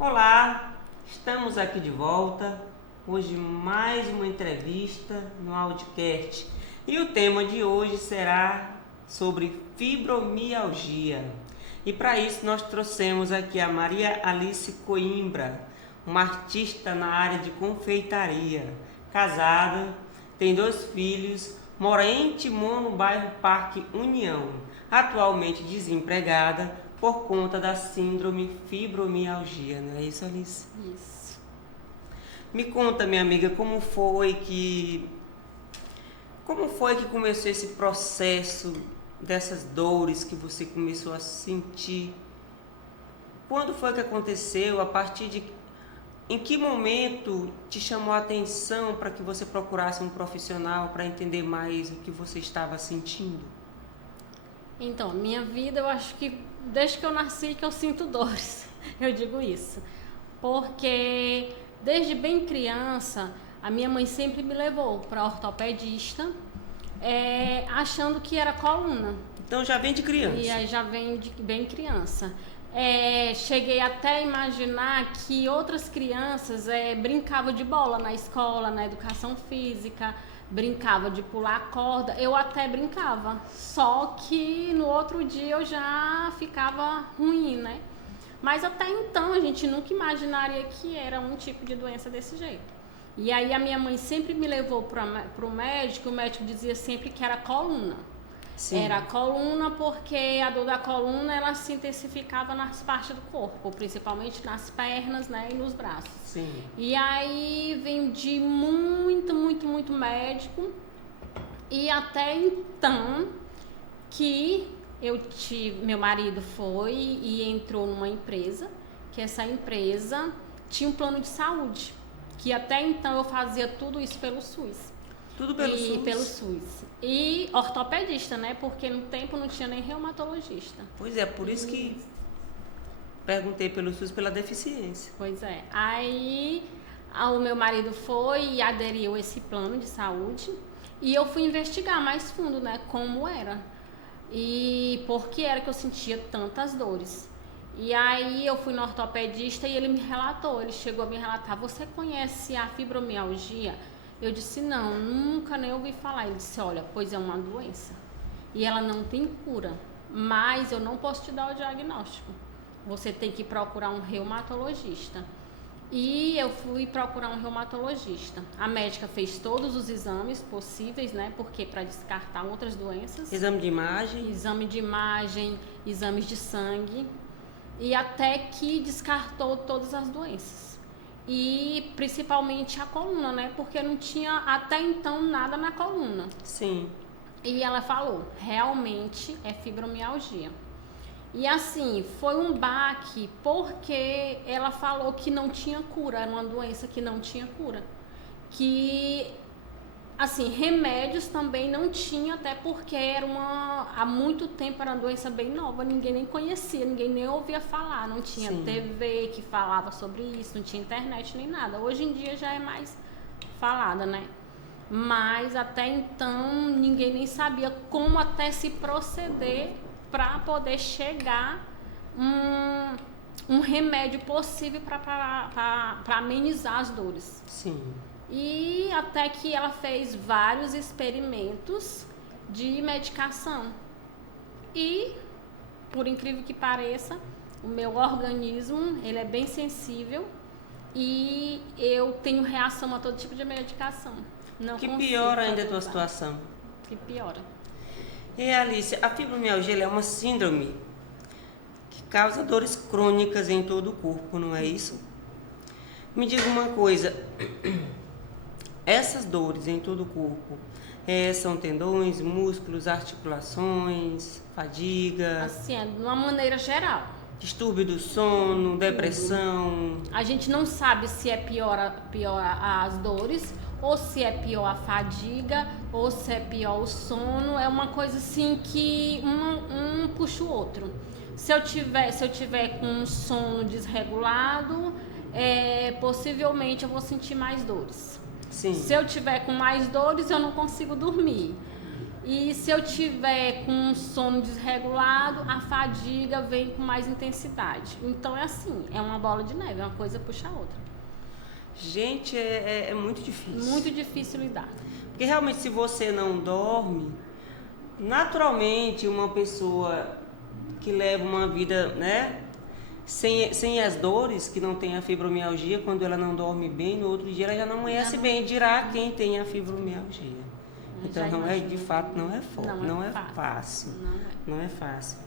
Olá, estamos aqui de volta. Hoje mais uma entrevista no Audiocast. E o tema de hoje será sobre fibromialgia. E para isso nós trouxemos aqui a Maria Alice Coimbra, uma artista na área de confeitaria, casada, tem 2 filhos, mora em Timon, no bairro Parque União, atualmente desempregada por conta da síndrome fibromialgia, não é isso, Alice? Isso. Me conta, minha amiga, como foi que começou esse processo dessas dores que você começou a sentir? Quando foi que aconteceu? Em que momento te chamou a atenção para que você procurasse um profissional para entender mais o que você estava sentindo? Então, minha vida, eu acho que desde que eu nasci que eu sinto dores. Eu digo isso. Porque desde bem criança, a minha mãe sempre me levou para ortopedista, achando que era coluna. Então já vem de criança. E aí já vem de bem criança. Cheguei até a imaginar que outras crianças brincavam de bola na escola, na educação física, brincava de pular corda, eu até brincava, só que no outro dia eu já ficava ruim, né? Mas até então a gente nunca imaginaria que era um tipo de doença desse jeito. E aí a minha mãe sempre me levou para o médico, o médico dizia sempre que era coluna. Sim. Era a coluna porque a dor da coluna ela se intensificava nas partes do corpo, principalmente nas pernas, né, e nos braços. Sim. E aí vem de muito médico e até então que meu marido foi e entrou numa empresa, que essa empresa tinha um plano de saúde, que até então eu fazia tudo isso pelo SUS. Tudo pelo SUS? Pelo SUS. E ortopedista, né? Porque no tempo não tinha nem reumatologista. Pois é, por isso que perguntei pelo SUS, pela deficiência. Pois é. Aí o meu marido foi e aderiu a esse plano de saúde e eu fui investigar mais fundo, né? Como era. E por que era que eu sentia tantas dores. E aí eu fui no ortopedista e ele chegou a me relatar, você conhece a fibromialgia? Eu disse, não, nunca nem ouvi falar. Ele disse, olha, pois é uma doença. E ela não tem cura, mas eu não posso te dar o diagnóstico. Você tem que procurar um reumatologista. E eu fui procurar um reumatologista. A médica fez todos os exames possíveis, né? Porque para descartar outras doenças. Exame de imagem? Exame de imagem, exames de sangue. E até que descartou todas as doenças. E principalmente a coluna, né? Porque não tinha até então nada na coluna. Sim. E ela falou, realmente é fibromialgia. E assim, foi um baque porque ela falou que não tinha cura, era uma doença que não tinha cura. Que, assim, remédios também não tinha, até porque há muito tempo era uma doença bem nova, ninguém nem conhecia, ninguém nem ouvia falar, não tinha Sim. TV que falava sobre isso, não tinha internet nem nada. Hoje em dia já é mais falada, né? Mas até então ninguém nem sabia como até se proceder para poder chegar um remédio possível para amenizar as dores. Sim. E até que ela fez vários experimentos de medicação. E, por incrível que pareça, o meu organismo, ele é bem sensível e eu tenho reação a todo tipo de medicação. Não Que consigo piora ainda a fazer tua usar. situação. Que piora. E Alice, a fibromialgia é uma síndrome que causa dores crônicas em todo o corpo, não é isso? Me diga uma coisa, essas dores em todo o corpo são tendões, músculos, articulações, fadiga, Assim, de uma maneira geral. distúrbio do sono, depressão? A gente não sabe se é pior as dores, ou se é pior a fadiga, ou se é pior o sono. É uma coisa assim que um puxa o outro. Se eu tiver com um sono desregulado, possivelmente eu vou sentir mais dores. Sim. Se eu tiver com mais dores, eu não consigo dormir. E se eu tiver com um sono desregulado, a fadiga vem com mais intensidade. Então é assim, é uma bola de neve, uma coisa puxa a outra. Gente, é muito difícil. Muito difícil lidar. Porque realmente se você não dorme, naturalmente uma pessoa que leva uma vida, né, sem as dores, que não tem a fibromialgia, quando ela não dorme bem, no outro dia ela já não amanhece bem, dirá quem tem a fibromialgia. Então não é, de fato, não é fácil. Não é fácil.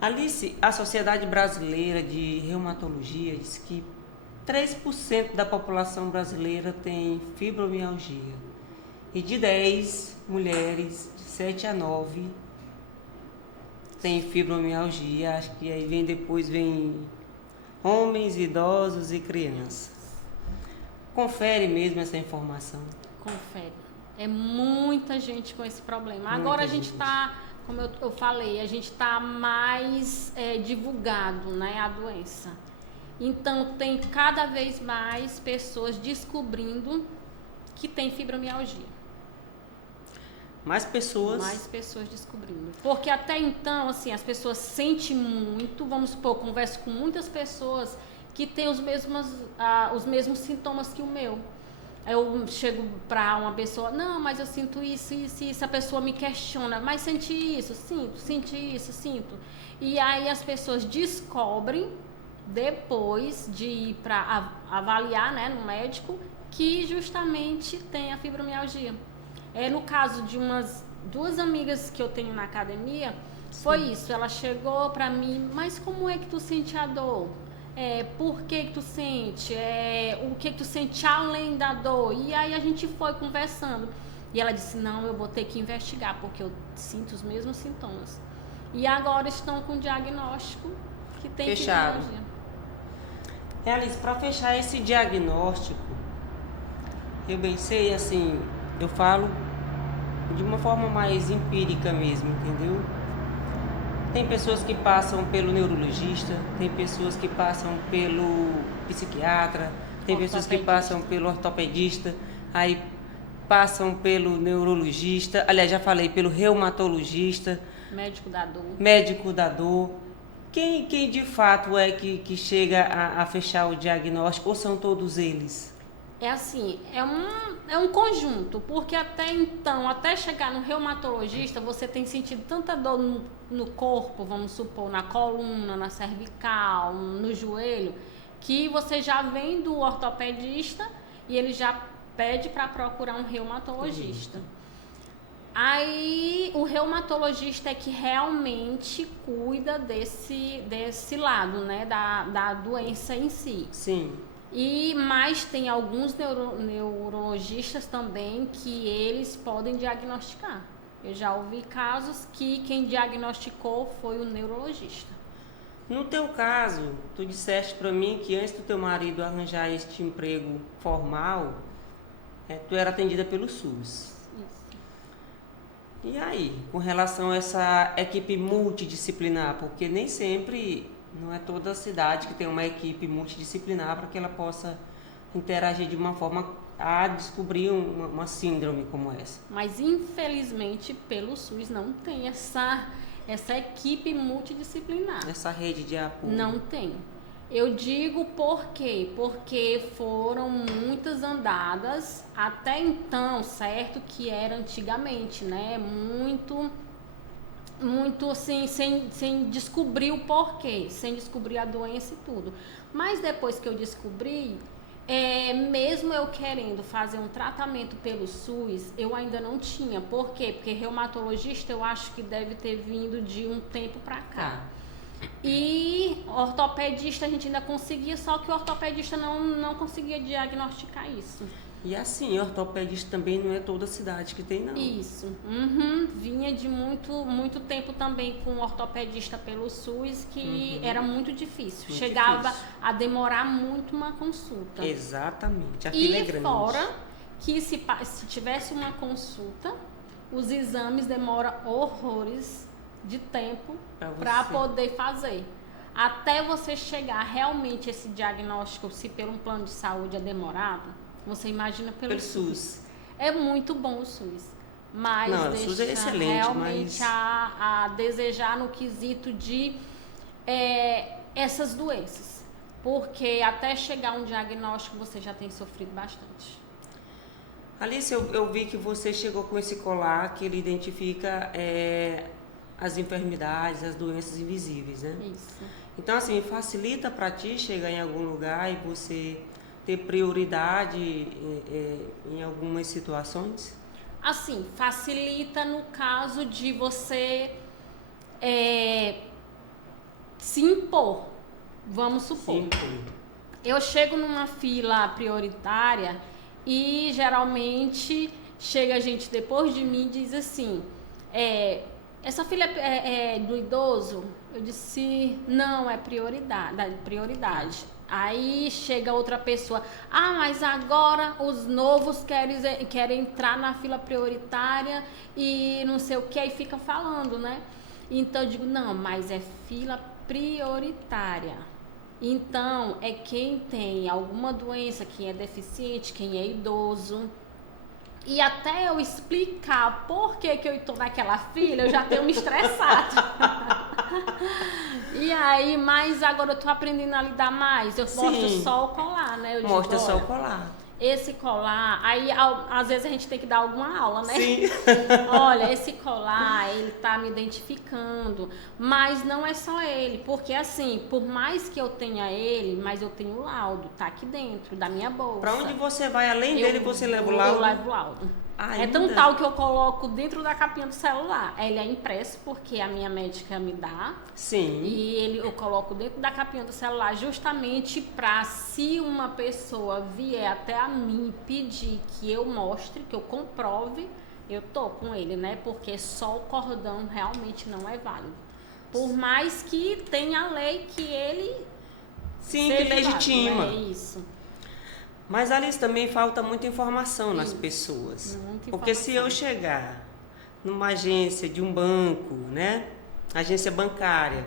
Alice, a Sociedade Brasileira de Reumatologia diz que 3% da população brasileira tem fibromialgia. E de 10 mulheres, de 7 a 9, tem fibromialgia. Acho que aí vem homens, idosos e crianças. Confere mesmo essa informação. Confere. É muita gente com esse problema. Agora a gente está, como eu falei, a gente está mais divulgado, né, a doença. Então tem cada vez mais pessoas descobrindo que tem fibromialgia. Mais pessoas descobrindo. Porque até então, assim, as pessoas sentem muito, vamos supor, eu converso com muitas pessoas que têm os mesmos sintomas que o meu. Eu chego para uma pessoa, não, mas eu sinto isso, a pessoa me questiona, mas senti isso, sinto. E aí as pessoas descobrem, depois de ir para avaliar, né, no médico, que justamente tem a fibromialgia. No caso de duas amigas que eu tenho na academia, foi isso, ela chegou para mim, mas como é que tu sente a dor? Por que tu sente? O que tu sente além da dor? E aí a gente foi conversando. E ela disse, não, eu vou ter que investigar, porque eu sinto os mesmos sintomas. E agora estão com o diagnóstico que tem fibromialgia. Alice, para fechar esse diagnóstico, eu bem sei, assim, eu falo de uma forma mais empírica mesmo, entendeu? Tem pessoas que passam pelo neurologista, tem pessoas que passam pelo psiquiatra, tem pessoas que passam pelo ortopedista, aí passam pelo neurologista, aliás, já falei, pelo reumatologista, médico da dor. Quem de fato é que chega a fechar o diagnóstico, ou são todos eles? É assim, é um conjunto, porque até então, até chegar no reumatologista, você tem sentido tanta dor no corpo, vamos supor, na coluna, na cervical, no joelho, que você já vem do ortopedista e ele já pede para procurar um reumatologista. Aí o reumatologista é que realmente cuida desse lado, né, da doença em si. Sim. Mas tem alguns neurologistas também que eles podem diagnosticar. Eu já ouvi casos que quem diagnosticou foi o neurologista. No teu caso, tu disseste para mim que antes do teu marido arranjar este emprego formal, tu era atendida pelo SUS. Isso. E aí, com relação a essa equipe multidisciplinar, porque nem sempre, não é toda cidade que tem uma equipe multidisciplinar para que ela possa interagir de uma forma a descobrir uma síndrome como essa. Mas infelizmente pelo SUS não tem essa equipe multidisciplinar. Essa rede de apoio. Não tem. Eu digo por quê? Porque foram muitas andadas até então, certo? Que era antigamente, né? Muito assim, sem descobrir o porquê, sem descobrir a doença e tudo. Mas depois que eu descobri, mesmo eu querendo fazer um tratamento pelo SUS, eu ainda não tinha. Por quê? Porque reumatologista eu acho que deve ter vindo de um tempo pra cá. E ortopedista a gente ainda conseguia, só que o ortopedista não conseguia diagnosticar isso. E assim, ortopedista também não é toda cidade que tem, não. Isso. Vinha de muito tempo também com ortopedista pelo SUS, que era muito difícil. Chegava a demorar muito uma consulta. Exatamente. A fila é grande. E fora que se tivesse uma consulta, os exames demoram horrores de tempo para poder fazer. Até você chegar realmente esse diagnóstico, se pelo um plano de saúde é demorado, você imagina pelo SUS. É muito bom o SUS, mas Não, o SUS é deixa excelente, realmente mas... a desejar no quesito de essas doenças. Porque até chegar um diagnóstico você já tem sofrido bastante. Alice, eu vi que você chegou com esse colar que ele identifica as enfermidades, as doenças invisíveis, né? Isso. Então, assim, facilita para ti chegar em algum lugar e você ter prioridade em algumas situações? Assim, facilita no caso de você se impor. Vamos supor. Sim. Eu chego numa fila prioritária e geralmente chega gente depois de mim e diz assim, essa fila é do idoso? Eu disse, não, é prioridade. Aí chega outra pessoa, mas agora os novos querem entrar na fila prioritária e não sei o que, aí fica falando, né? Então eu digo, não, mas é fila prioritária. Então, é quem tem alguma doença, quem é deficiente, quem é idoso. E até eu explicar por que eu estou naquela fila, eu já tenho me estressado. E aí, mas agora eu estou aprendendo a lidar mais. Eu mostro só o colar, né? Mostra só o colar. Esse colar, aí às vezes a gente tem que dar alguma aula, né? Sim. Olha, esse colar, ele tá me identificando, mas não é só ele, porque assim, por mais que eu tenha ele, mas eu tenho o laudo, tá aqui dentro da minha bolsa. Pra onde você vai, além dele, você leva o laudo? Eu levo o laudo. Ainda? É tão tal que eu coloco dentro da capinha do celular. Ele é impresso porque a minha médica me dá. Sim. E eu coloco dentro da capinha do celular justamente para, se uma pessoa vier até a mim pedir que eu mostre, que eu comprove, eu tô com ele, né? Porque só o cordão realmente não é válido. Por mais que tenha a lei que ele sim, que legitima. Válido, né? É isso. Mas, Alice, também falta muita informação nas pessoas. Porque se eu chegar numa agência de um banco, né? Agência bancária,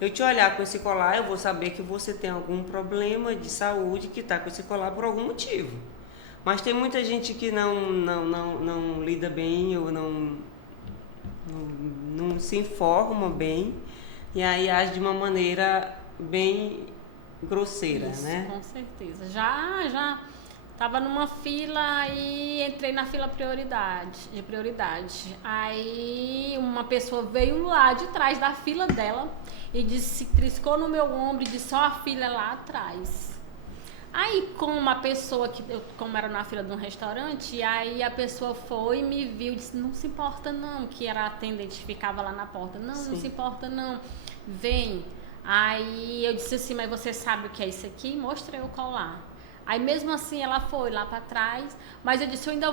eu te olhar com esse colar, eu vou saber que você tem algum problema de saúde que está com esse colar por algum motivo. Mas tem muita gente que não lida bem ou não se informa bem e aí age de uma maneira bem grosseira, isso, né? Com certeza. Já tava numa fila e entrei na fila de prioridade. Aí uma pessoa veio lá de trás da fila dela e disse, triscou no meu ombro e disse, a fila é lá atrás. Aí, como a pessoa como era na fila de um restaurante, aí a pessoa foi e me viu e disse, não se importa não, que era a atendente, ficava lá na porta. Não se importa não, vem. Aí eu disse assim, mas você sabe o que é isso aqui? Mostrei o colar. Aí mesmo assim ela foi lá pra trás, mas eu disse, eu ainda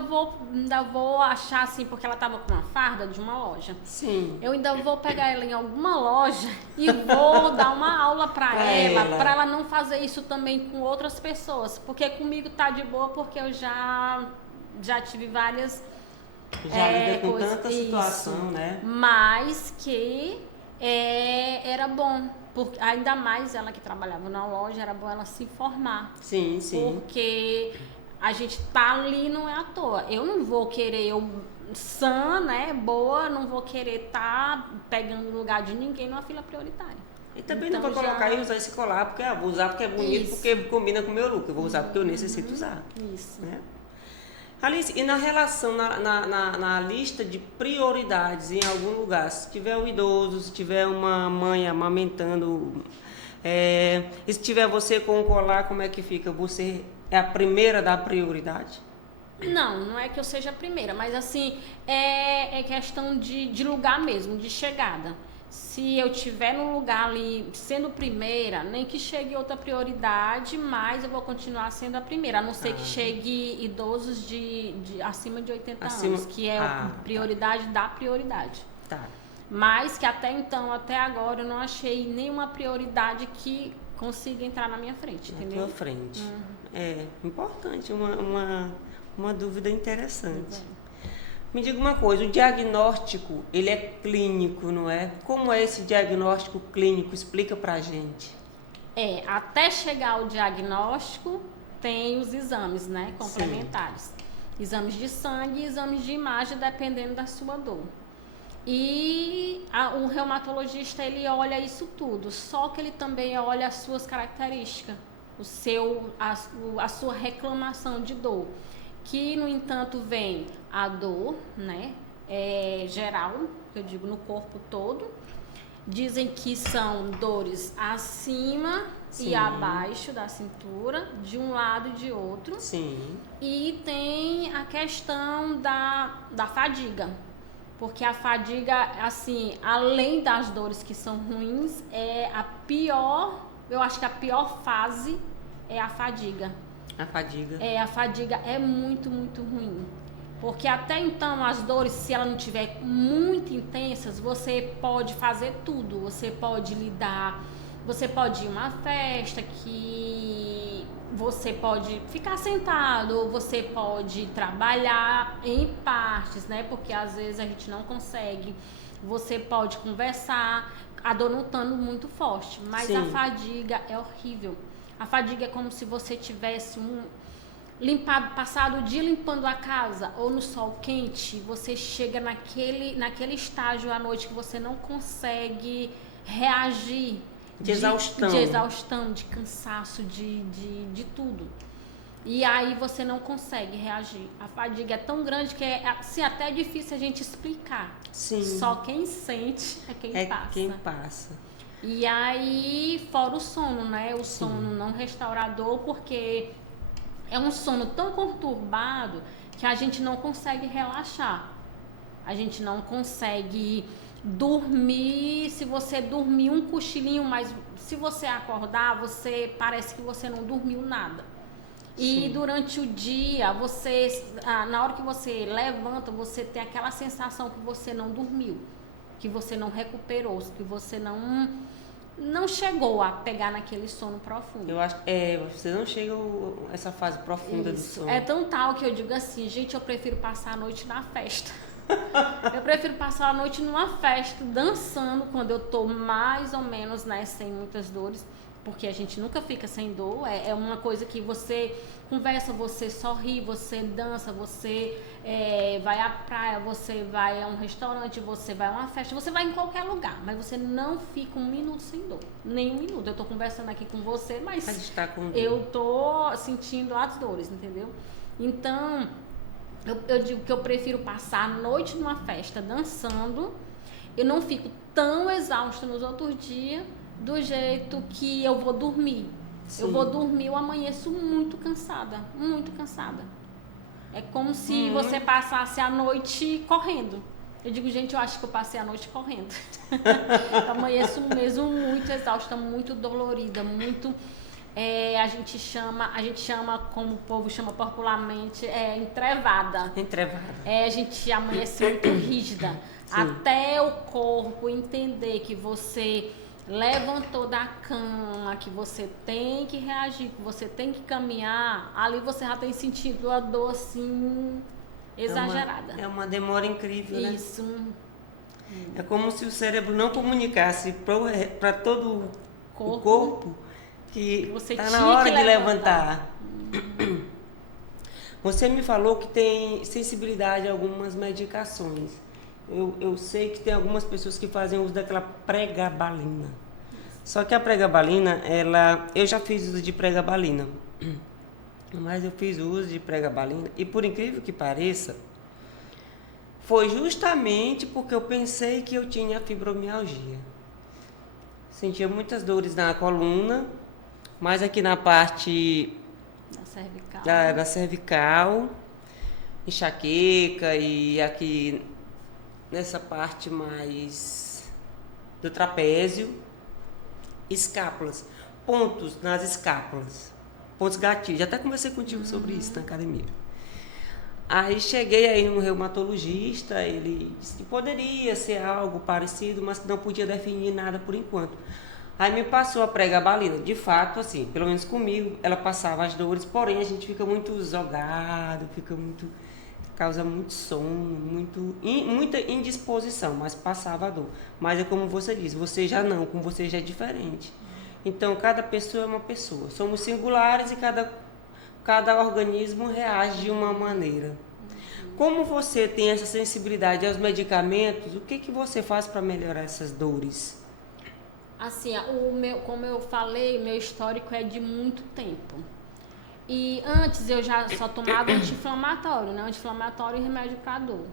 vou achar assim, porque ela tava com uma farda de uma loja. Sim. Eu ainda vou pegar ela em alguma loja e vou dar uma aula pra ela não fazer isso também com outras pessoas. Porque comigo tá de boa, porque eu já tive várias lida com tanta situação, né? Mas que era bom. Porque, ainda mais ela que trabalhava na loja, era bom ela se informar. Sim. Porque a gente tá ali não é à toa. Eu não vou querer, sã, né, boa, não vou querer tá pegando o lugar de ninguém numa fila prioritária. E também não vou colocar e usar esse colar, porque vou usar porque é bonito, porque combina com o meu look. Eu vou usar porque eu necessito usar. Isso. Né? Alice, e na relação, na lista de prioridades em algum lugar, se tiver um idoso, se tiver uma mãe amamentando, e se tiver você com o colar, como é que fica? Você é a primeira da prioridade? Não é que eu seja a primeira, mas assim, é questão de lugar mesmo, de chegada. Se eu estiver num lugar ali sendo primeira, nem que chegue outra prioridade, mas eu vou continuar sendo a primeira, a não ser que chegue idosos de acima de 80 anos, que é a prioridade da prioridade. Tá. Mas que até então, até agora, eu não achei nenhuma prioridade que consiga entrar na minha frente, entendeu? Na tua frente. É importante, uma dúvida interessante. Me diga uma coisa, o diagnóstico, ele é clínico, não é? Como é esse diagnóstico clínico? Explica pra gente. Até chegar ao diagnóstico, tem os exames, né, complementares. Sim. exames de sangue e exames de imagem, dependendo da sua dor. E o reumatologista, ele olha isso tudo, só que ele também olha as suas características, a sua reclamação de dor, que no entanto vem a dor, né, geral, eu digo no corpo todo. Dizem que são dores acima Sim. e abaixo da cintura, de um lado e de outro. Sim. E tem a questão da fadiga. Porque a fadiga, assim, além das dores que são ruins, eu acho que a pior fase é a fadiga. A fadiga. A fadiga é muito, muito ruim. Porque até então as dores, se ela não tiver muito intensas, você pode fazer tudo. Você pode lidar, você pode ir a uma festa que você pode ficar sentado, ou você pode trabalhar em partes, né? Porque às vezes a gente não consegue. Você pode conversar, a dor não estando muito forte, mas Sim. a fadiga é horrível. A fadiga é como se você tivesse passado o dia limpando a casa ou no sol quente, você chega naquele estágio à noite que você não consegue reagir. De exaustão. De exaustão, de cansaço, de tudo. E aí você não consegue reagir. A fadiga é tão grande que é assim, até difícil a gente explicar. Sim. Só quem sente é quem passa. Quem passa. E aí, fora o sono, né? O sono não restaurador, porque é um sono tão conturbado que a gente não consegue relaxar. A gente não consegue dormir. Se você dormir um cochilinho, mas se você acordar, parece que você não dormiu nada. E durante o dia, na hora que você levanta, você tem aquela sensação que você não dormiu, que você não recuperou, que você não chegou a pegar naquele sono profundo. Eu acho você não chega a essa fase profunda do sono. É tão tal que eu digo assim, gente, eu prefiro passar a noite na festa. Eu prefiro passar a noite numa festa, dançando, quando eu tô mais ou menos, né, sem muitas dores, porque a gente nunca fica sem dor. É uma coisa que você conversa, você sorri, você dança, você vai à praia, você vai a um restaurante, você vai a uma festa, você vai em qualquer lugar, mas você não fica um minuto sem dor, nem um minuto. Eu tô conversando aqui com você, mas está com dor. Eu tô sentindo as dores, entendeu? Então, eu digo que eu prefiro passar a noite numa festa dançando, eu não fico tão exausta nos outros dias do jeito que eu vou dormir. Sim. Eu vou dormir, eu amanheço muito cansada, muito cansada. É como se você passasse a noite correndo. Eu digo, gente, eu acho que eu passei a noite correndo. Eu amanheço mesmo muito exausta, muito dolorida, muito... a gente chama, como o povo chama popularmente, entrevada. Entrevada. A gente amanhece muito rígida. Sim. Até o corpo entender que você levantou da cama, que você tem que reagir, que você tem que caminhar, ali você já tem sentido a dor assim exagerada. É uma demora incrível, né? Isso. É como se o cérebro não comunicasse para todo o corpo que está na hora de levantar. Você me falou que tem sensibilidade a algumas medicações. Eu sei que tem algumas pessoas que fazem uso daquela pregabalina. Só que a pregabalina, eu já fiz uso de pregabalina. Mas eu fiz uso de pregabalina e, por incrível que pareça, foi justamente porque eu pensei que eu tinha fibromialgia. Sentia muitas dores na coluna, mas aqui na parte da cervical, enxaqueca, e aqui nessa parte mais do trapézio, escápulas, pontos nas escápulas, pontos gatilhos. Até conversei contigo sobre isso na academia. Aí cheguei aí no reumatologista, ele disse que poderia ser algo parecido, mas que não podia definir nada por enquanto. Aí me passou a pregabalina. De fato, assim, pelo menos comigo, ela passava as dores, porém a gente fica muito zogado, causa muito sono, muita indisposição, mas passava a dor. Mas é como você diz, você já não, com você já é diferente. Então, cada pessoa é uma pessoa. Somos singulares e cada cada organismo reage de uma maneira. Como você tem essa sensibilidade aos medicamentos, o que você faz para melhorar essas dores? Assim, como eu falei, meu histórico é de muito tempo. E antes eu já só tomava anti-inflamatório, né? Anti-inflamatório e remédio para dor.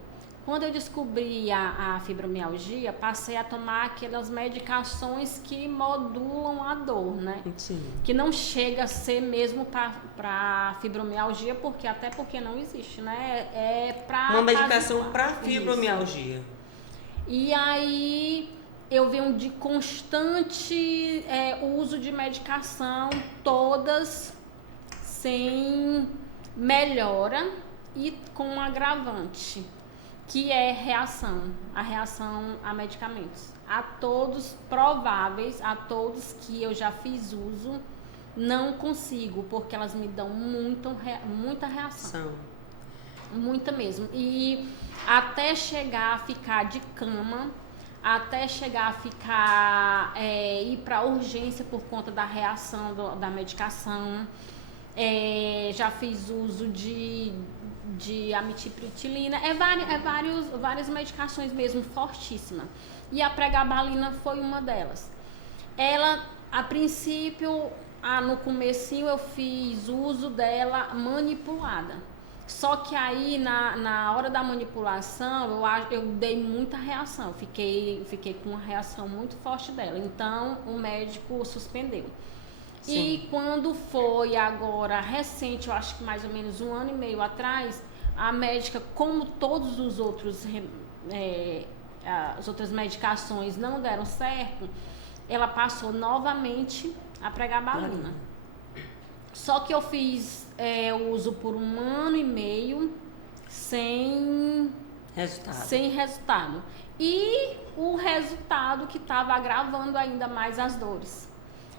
Quando eu descobri a fibromialgia, passei a tomar aquelas medicações que modulam a dor, né? Sim. Que não chega a ser mesmo para fibromialgia, até porque não existe, né? É para uma medicação para fibromialgia. Isso. E aí eu venho de constante uso de medicação, todas sem melhora e com um agravante, que é a reação a medicamentos. A todos prováveis, a todos que eu já fiz uso, não consigo, porque elas me dão muita reação. Muita mesmo. E até chegar a ficar de cama, até chegar a ficar, ir para urgência por conta da reação da medicação. Já fiz uso de amitriptilina, várias medicações mesmo, fortíssimas. E a pregabalina foi uma delas. Ela, a princípio, no comecinho eu fiz uso dela manipulada. Só que aí, na hora da manipulação, eu dei muita reação. Fiquei com uma reação muito forte dela. Então, o médico suspendeu. Sim. E quando foi agora recente, eu acho que mais ou menos 1 ano e meio atrás, a médica, como todos os outros, as outras medicações não deram certo, ela passou novamente a pregabalina. Só que eu fiz uso por 1 ano e meio sem resultado. E o resultado que estava agravando ainda mais as dores.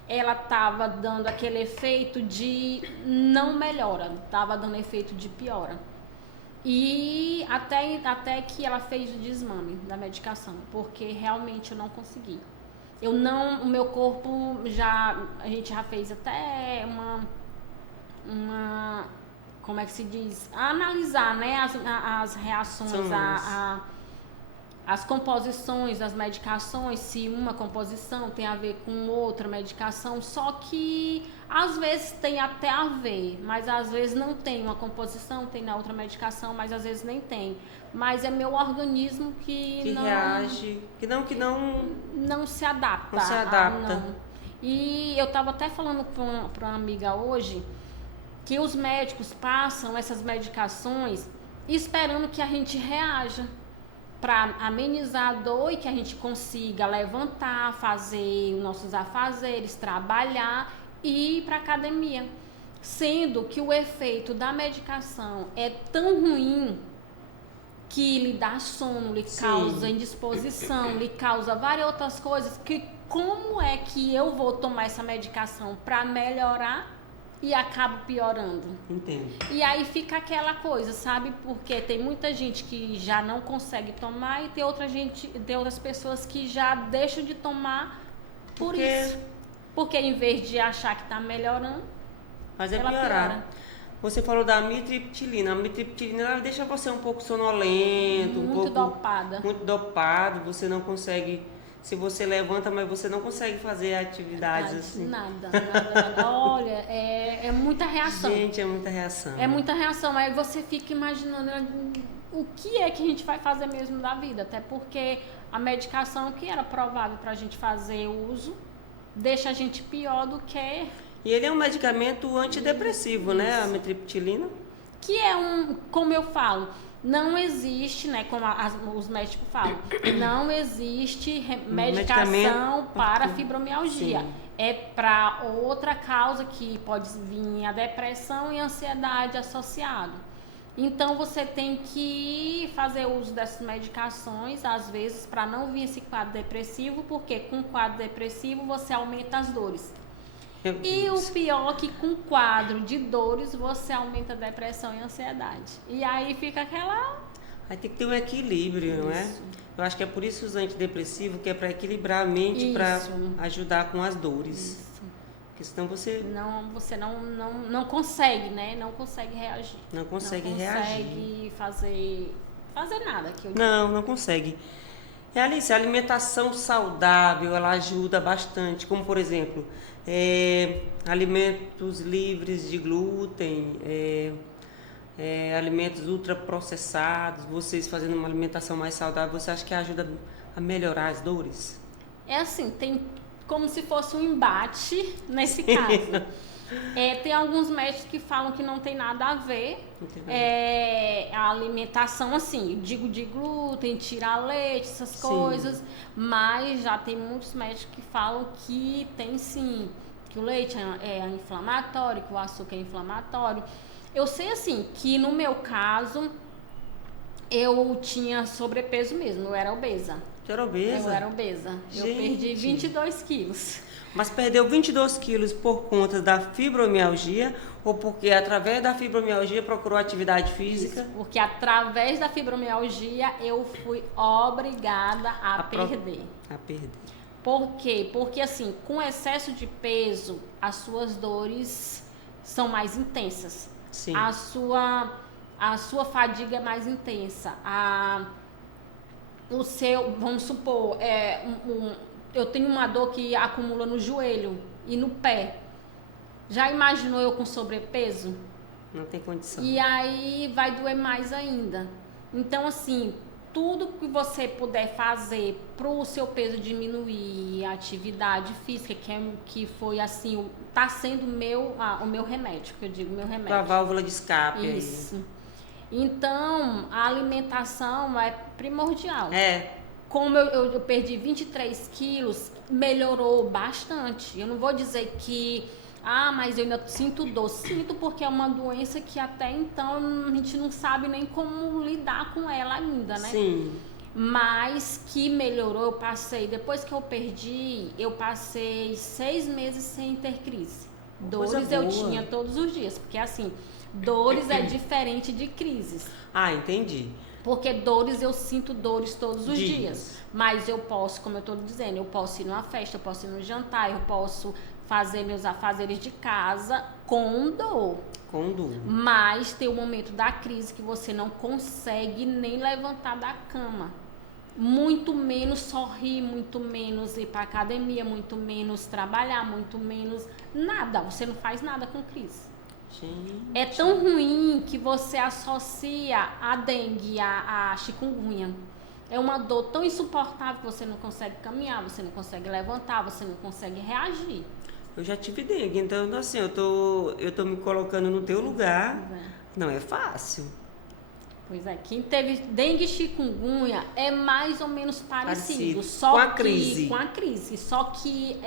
Ela estava dando aquele efeito de não melhora, estava dando efeito de piora. E até que ela fez o desmame da medicação, porque realmente eu não consegui. O meu corpo a gente já fez até uma como é que se diz? Analisar, né, as reações, as composições das medicações, se uma composição tem a ver com outra medicação, só que às vezes tem até a ver, mas às vezes não tem uma composição, tem na outra medicação, mas às vezes nem tem. Mas é meu organismo que não reage, que não se adapta. Não se adapta. Não. E eu estava até falando para uma amiga hoje que os médicos passam essas medicações esperando que a gente reaja para amenizar a dor e que a gente consiga levantar, fazer os nossos afazeres, trabalhar e ir para a academia. Sendo que o efeito da medicação é tão ruim que lhe dá sono, lhe causa indisposição, lhe causa várias outras coisas, que como é que eu vou tomar essa medicação para melhorar e acabo piorando? Entendo. E aí fica aquela coisa, sabe? Porque tem muita gente que já não consegue tomar e tem outras pessoas que já deixam de tomar por isso. Porque em vez de achar que está melhorando, mas piorar. Piora. Você falou da amitriptilina. A amitriptilina ela deixa você um pouco sonolento, muito dopada. Muito dopado, você não consegue. Se você levanta, mas você não consegue fazer atividades assim. Nada. Olha, é muita reação. Gente, é muita reação. É muita reação. Aí você fica imaginando o que é que a gente vai fazer mesmo da vida. Até porque a medicação que era provável para a gente fazer uso deixa a gente pior do que... E ele é um medicamento antidepressivo, né? A amitriptilina. Que é como eu falo... Não existe, né, como os médicos falam, não existe medicação para fibromialgia. Sim. É para outra causa que pode vir a depressão e ansiedade associado. Então você tem que fazer uso dessas medicações, às vezes, para não vir esse quadro depressivo, porque com quadro depressivo você aumenta as dores. E o pior é que com quadro de dores você aumenta a depressão e a ansiedade. E aí fica aquela... Aí tem que ter um equilíbrio, não é? Eu acho que é por isso os antidepressivos, que é para equilibrar a mente, para ajudar com as dores. Isso. Porque senão você Você não consegue, né? Não consegue reagir. não consegue Não reagir. consegue fazer nada. Que eu Não consegue. E Alice, a alimentação saudável, ela ajuda bastante, como por exemplo, alimentos livres de glúten, alimentos ultraprocessados, vocês fazendo uma alimentação mais saudável, você acha que ajuda a melhorar as dores? É assim, tem como se fosse um embate nesse caso. Tem alguns médicos que falam que não tem nada a ver a alimentação, assim, digo de glúten, tirar leite, essas coisas, mas já tem muitos médicos que falam que tem sim, que o leite é inflamatório, que o açúcar é inflamatório. Eu sei, assim, que no meu caso, eu tinha sobrepeso mesmo, eu era obesa. Você era obesa? Eu era obesa. Eu perdi 22 quilos. Mas perdeu 22 quilos por conta da fibromialgia ou porque através da fibromialgia procurou atividade física? Isso, porque através da fibromialgia eu fui obrigada a perder. A perder. Por quê? Porque assim, com excesso de peso, as suas dores são mais intensas. Sim. A sua fadiga é mais intensa. Vamos supor, eu tenho uma dor que acumula no joelho e no pé. Já imaginou eu com sobrepeso? Não tem condição. E aí vai doer mais ainda. Então, assim, tudo que você puder fazer para o seu peso diminuir, a atividade física, que foi assim, tá sendo o meu remédio, que eu digo, meu remédio. A válvula de escape. Isso. Aí. Então, a alimentação é primordial. Como eu perdi 23 quilos, melhorou bastante. Eu não vou dizer que, mas eu ainda sinto dor. Sinto porque é uma doença que até então a gente não sabe nem como lidar com ela ainda, né? Sim. Mas que melhorou, depois que eu passei 6 meses sem ter crise. Dores eu tinha todos os dias, porque assim, dores é diferente de crises. Entendi. Porque dores, eu sinto dores todos os dias. Mas eu posso, como eu estou dizendo, eu posso ir numa festa, eu posso ir no jantar, eu posso fazer meus afazeres de casa com dor. Com dor. Mas tem o momento da crise que você não consegue nem levantar da cama. Muito menos sorrir, muito menos ir para academia, muito menos trabalhar, muito menos nada. Você não faz nada com crise. Gente. É tão ruim que você associa a dengue, a chikungunya. É uma dor tão insuportável que você não consegue caminhar, você não consegue levantar, você não consegue reagir. Eu já tive dengue, então assim, eu tô me colocando no teu lugar. Não é fácil. Pois é, quem teve dengue e chikungunya é mais ou menos parecido. Só com a crise. Com a crise. Só que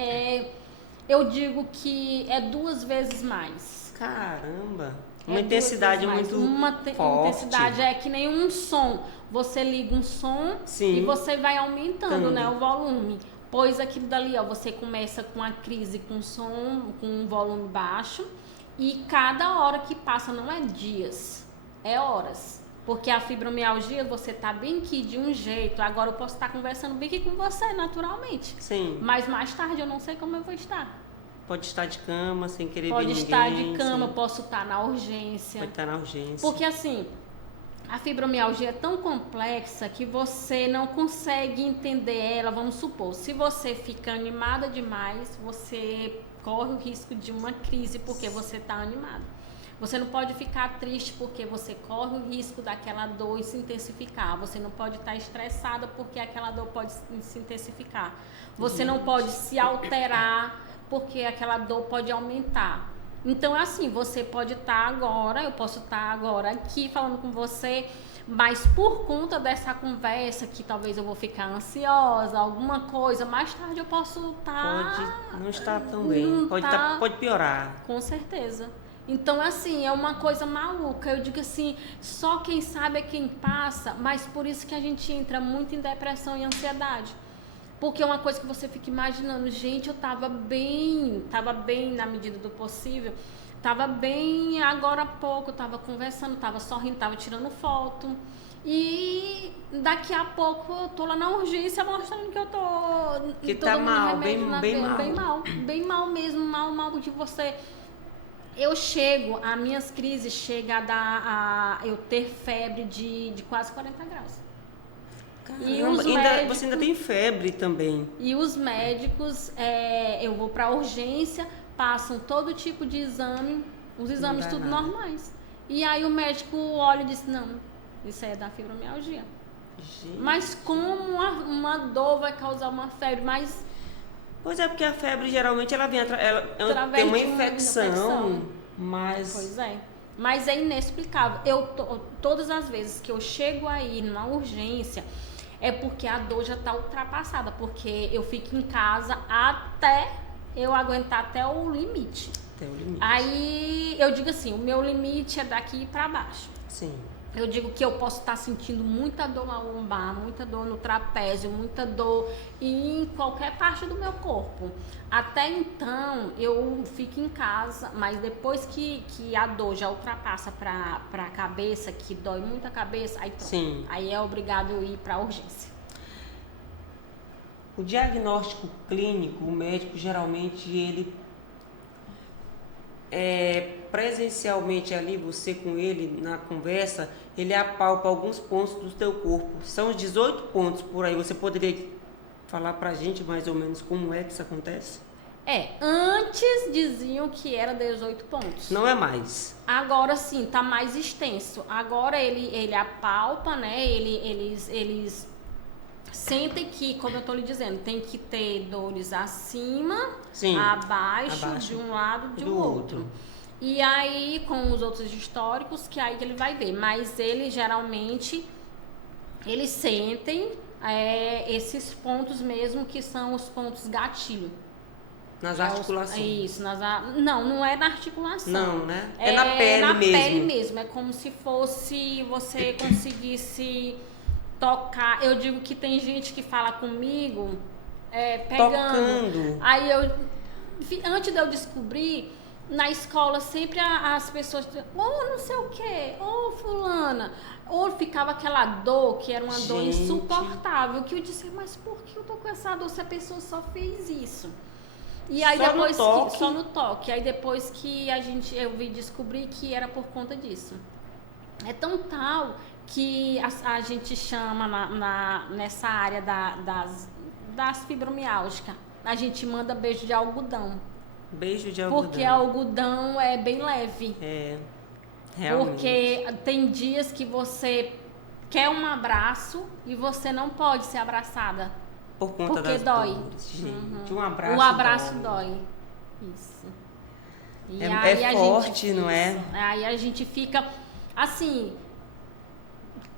eu digo que é 2 vezes mais. Caramba! Uma intensidade muito forte. Uma intensidade é que nem um som. Você liga um som e você vai aumentando, né, o volume. Pois aquilo dali, você começa com a crise com som, com um volume baixo. E cada hora que passa não é dias, é horas. Porque a fibromialgia, você tá bem aqui de um jeito. Agora eu posso estar conversando bem aqui com você, naturalmente. Sim. Mas mais tarde eu não sei como eu vou estar. Pode estar de cama, sem querer ver ninguém. Pode estar de cama, posso estar na urgência. Pode estar na urgência. Porque assim, a fibromialgia é tão complexa que você não consegue entender ela. Vamos supor, se você fica animada demais, você corre o risco de uma crise porque você está animado. Você não pode ficar triste porque você corre o risco daquela dor se intensificar. Você não pode estar estressada porque aquela dor pode se intensificar. Você não pode se alterar porque aquela dor pode aumentar. Então, assim, você pode estar agora, eu posso estar agora aqui falando com você, mas por conta dessa conversa que talvez eu vou ficar ansiosa, alguma coisa, mais tarde eu posso estar... Pode não estar tão bem, pode piorar. Com certeza. Então, assim, é uma coisa maluca. Eu digo assim, só quem sabe é quem passa, mas por isso que a gente entra muito em depressão e ansiedade. Porque é uma coisa que você fica imaginando, gente, eu tava bem na medida do possível, tava bem agora há pouco, tava conversando, tava sorrindo, tava tirando foto. E daqui a pouco eu tô lá na urgência mostrando que eu tô Que tá mal, bem mal. Bem mal mesmo, mal de você. Eu chego, as minhas crises chegam a eu ter febre de quase 40 graus. Caramba, você ainda tem febre também. E os médicos, eu vou pra urgência, passam todo tipo de exame, os exames tudo normais. E aí o médico olha e diz, não, isso aí é da fibromialgia. Gente. Mas como uma dor vai causar uma febre? Mas pois é, porque a febre geralmente ela tem uma infecção, mas... Pois é. Mas é inexplicável. Todas as vezes que eu chego aí na urgência, é porque a dor já está ultrapassada, porque eu fico em casa até eu aguentar até o limite. Até o limite. Aí eu digo assim, o meu limite é daqui para baixo. Sim. Eu digo que eu posso estar sentindo muita dor na lombar, muita dor no trapézio, muita dor em qualquer parte do meu corpo. Até então, eu fico em casa, mas depois que a dor já ultrapassa para a cabeça, que dói muito a cabeça, aí pronto. Sim. Aí é obrigado a ir para a urgência. O diagnóstico clínico, o médico geralmente ele presencialmente ali, você com ele na conversa, ele apalpa alguns pontos do teu corpo. São os 18 pontos por aí. Você poderia falar pra gente mais ou menos como é que isso acontece? Antes diziam que era 18 pontos. Não é mais. Agora sim, tá mais extenso. Agora ele apalpa, né? Eles sentem que, como eu tô lhe dizendo, tem que ter dores acima, sim, abaixo, de um lado e do outro. E aí, com os outros históricos, que aí que ele vai ver. Mas ele geralmente, eles sentem esses pontos mesmo, que são os pontos gatilho. Nas articulações. Isso, não é na articulação. Não, né? É na pele mesmo. Na pele mesmo. É como se fosse você conseguisse tocar. Eu digo que tem gente que fala comigo pegando. Tocando. Aí antes de eu descobrir, na escola sempre as pessoas, não sei o que, fulana, ou ficava aquela dor, que era uma dor insuportável, que eu disse, mas por que eu tô com essa dor se a pessoa só fez isso? E aí só no toque. Aí depois que eu vi descobrir que era por conta disso. É tão tal que a gente chama nessa área das fibromialgicas, a gente manda beijo de algodão. Beijo de algodão. Porque algodão é bem leve. Realmente. Porque tem dias que você quer um abraço e você não pode ser abraçada. Por conta das dói. Dores, gente. Um abraço. O abraço dói. Isso. E aí é forte, não é? Aí a gente fica assim,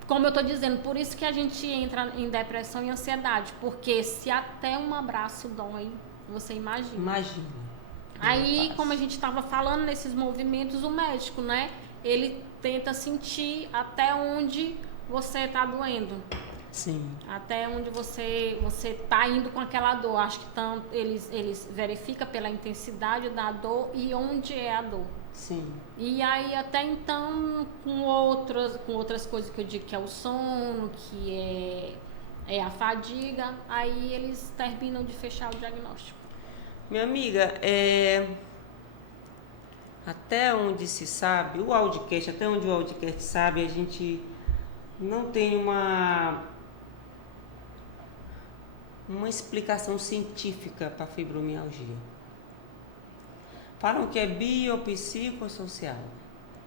como eu tô dizendo, por isso que a gente entra em depressão e ansiedade, porque se até um abraço dói, você imagina. Imagina. Aí, como a gente estava falando nesses movimentos, o médico, né? Ele tenta sentir até onde você tá doendo. Sim. Até onde você tá indo com aquela dor. Acho que eles verificam pela intensidade da dor e onde é a dor. Sim. E aí até então com outras coisas que eu digo, que é o sono, que é a fadiga, aí eles terminam de fechar o diagnóstico. Minha amiga, até onde se sabe, até onde o Audicast sabe, a gente não tem uma explicação científica para fibromialgia. Falam que é biopsicossocial.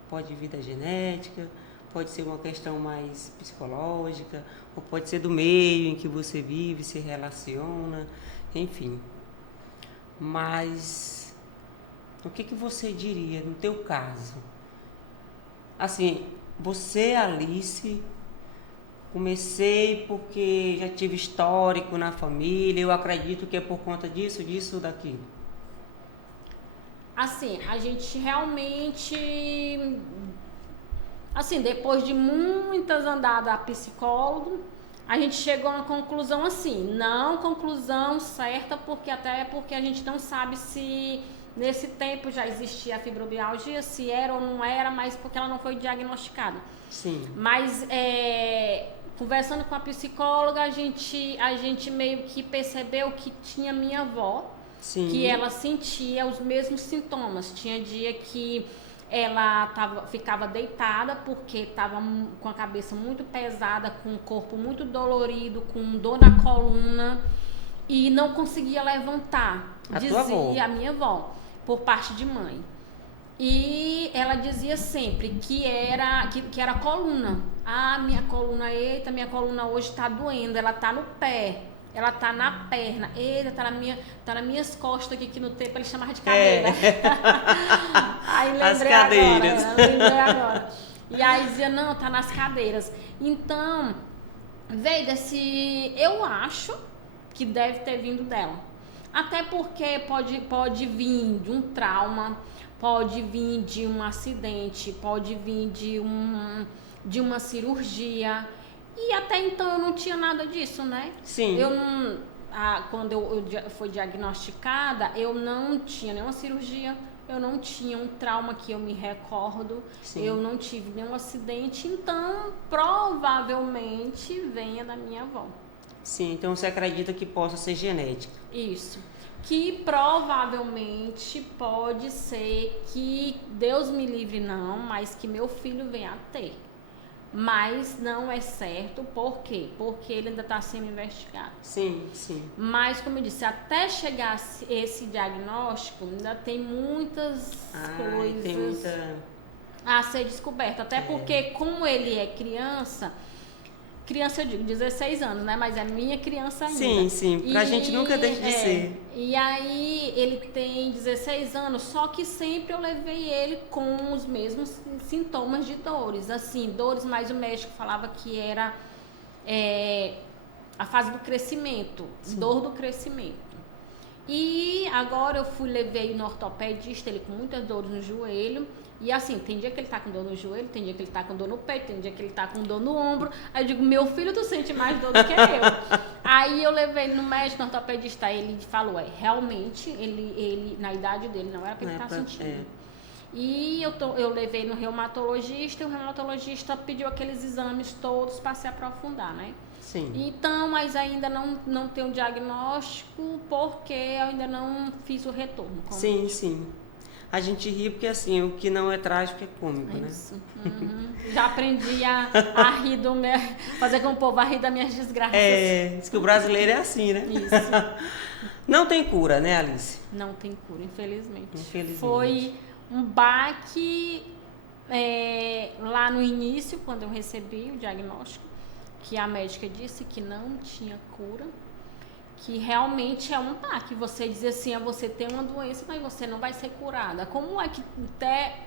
Pode vir da genética, pode ser uma questão mais psicológica, ou pode ser do meio em que você vive, se relaciona, enfim. Mas o que você diria no teu caso? Assim, você, Alice, comecei porque já tive histórico na família, eu acredito que é por conta disso, daquilo. Assim, a gente realmente, assim, depois de muitas andadas a psicólogo, a gente chegou a uma conclusão assim, não conclusão certa, porque a gente não sabe se nesse tempo já existia a fibromialgia, se era ou não era, mas porque ela não foi diagnosticada. Sim. Mas conversando com a psicóloga, a gente meio que percebeu que tinha minha avó, Sim. que ela sentia os mesmos sintomas. Tinha dia que ela ficava deitada porque estava com a cabeça muito pesada, com o corpo muito dolorido, com dor na coluna e não conseguia levantar. Dizia a minha avó, por parte de mãe. E ela dizia sempre que era coluna. Minha coluna, eita, minha coluna hoje está doendo, ela está no pé. Ela tá na perna, eita, tá nas minhas costas aqui, que no tempo ele chamava de cadeira. Aí lembrei agora. E aí dizia, não, tá nas cadeiras. Então, veio eu acho que deve ter vindo dela. Até porque pode vir de um trauma, pode vir de um acidente, pode vir de uma cirurgia. E até então eu não tinha nada disso, né? Sim. Quando eu fui diagnosticada, eu não tinha nenhuma cirurgia, eu não tinha um trauma que eu me recordo, Sim. Eu não tive nenhum acidente, então provavelmente venha da minha avó. Sim, então você acredita que possa ser genética? Isso. Que provavelmente pode ser que Deus me livre não, mas que meu filho venha a ter. Mas não é certo, por quê? Porque ele ainda está sendo investigado. Sim, sim. Mas, como eu disse, até chegar esse diagnóstico, ainda tem muitas coisas a ser descoberta. Até porque, como ele é criança eu digo 16 anos, né? Mas é minha criança ainda. Sim, sim, pra gente nunca deixa de ser. E aí ele tem 16 anos, só que sempre eu levei ele com os mesmos sintomas de dores. Assim, dores, mas o médico falava que era a fase do crescimento, Sim. Dor do crescimento. E agora eu levei no ortopedista, ele com muitas dores no joelho. E assim, tem dia que ele tá com dor no joelho, tem dia que ele tá com dor no peito, tem dia que ele tá com dor no ombro. Aí eu digo, meu filho, tu sente mais dor do que eu. Aí eu levei ele no médico, no ortopedista, ele falou, realmente, ele na idade dele não era pra ele estar sentindo. E eu levei no reumatologista, e o reumatologista pediu aqueles exames todos para se aprofundar, né? Sim. Então, mas ainda não tem um diagnóstico, porque eu ainda não fiz o retorno. Sim, sim. A gente ri porque, assim, o que não é trágico é cômico, Isso. Né? Uhum. Já aprendi a rir fazer com o povo a rir das minhas desgraças. Diz que o brasileiro é assim, né? Isso. Não tem cura, né, Alice? Não tem cura, infelizmente. Infelizmente. Foi um baque lá no início, quando eu recebi o diagnóstico, que a médica disse que não tinha cura. Que realmente é um baque. Você diz assim, você tem uma doença, mas você não vai ser curada. Como é que até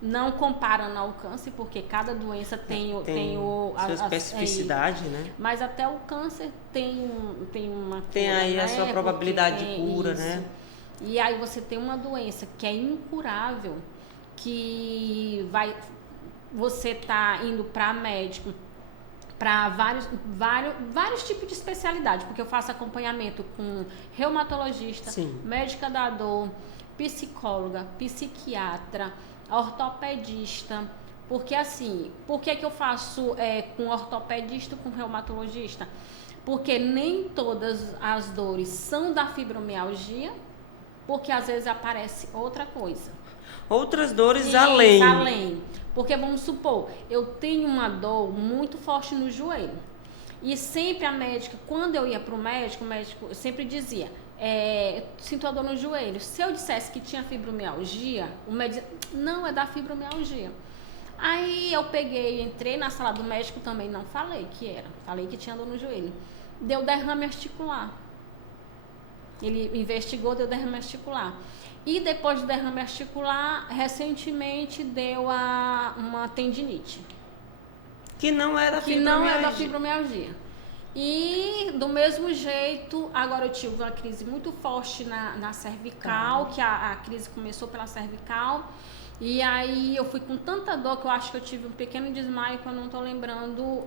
não comparando ao câncer, porque cada doença tem sua especificidade, né? Mas até o câncer tem uma cura, tem aí, né? A sua probabilidade de cura, isso. Né? E aí você tem uma doença que é incurável, que você tá indo para médico para vários tipos de especialidade, porque eu faço acompanhamento com reumatologista, Sim. Médica da dor, psicóloga, psiquiatra, ortopedista, porque assim, por que eu faço com ortopedista e com reumatologista? Porque nem todas as dores são da fibromialgia, porque às vezes aparece outra coisa. Outras dores além. Porque vamos supor, eu tenho uma dor muito forte no joelho. E sempre a médica, quando eu ia para o médico sempre dizia, sinto a dor no joelho. Se eu dissesse que tinha fibromialgia, o médico dizia, não, é da fibromialgia. Aí eu entrei na sala do médico, também não falei que era. Falei que tinha dor no joelho. Deu derrame articular. Ele investigou, deu derrame articular. E depois do derrame articular, recentemente deu uma tendinite. Que não é da fibromialgia. E do mesmo jeito, agora eu tive uma crise muito forte na cervical, que a crise começou pela cervical. E aí eu fui com tanta dor que eu acho que eu tive um pequeno desmaio que eu não tô lembrando,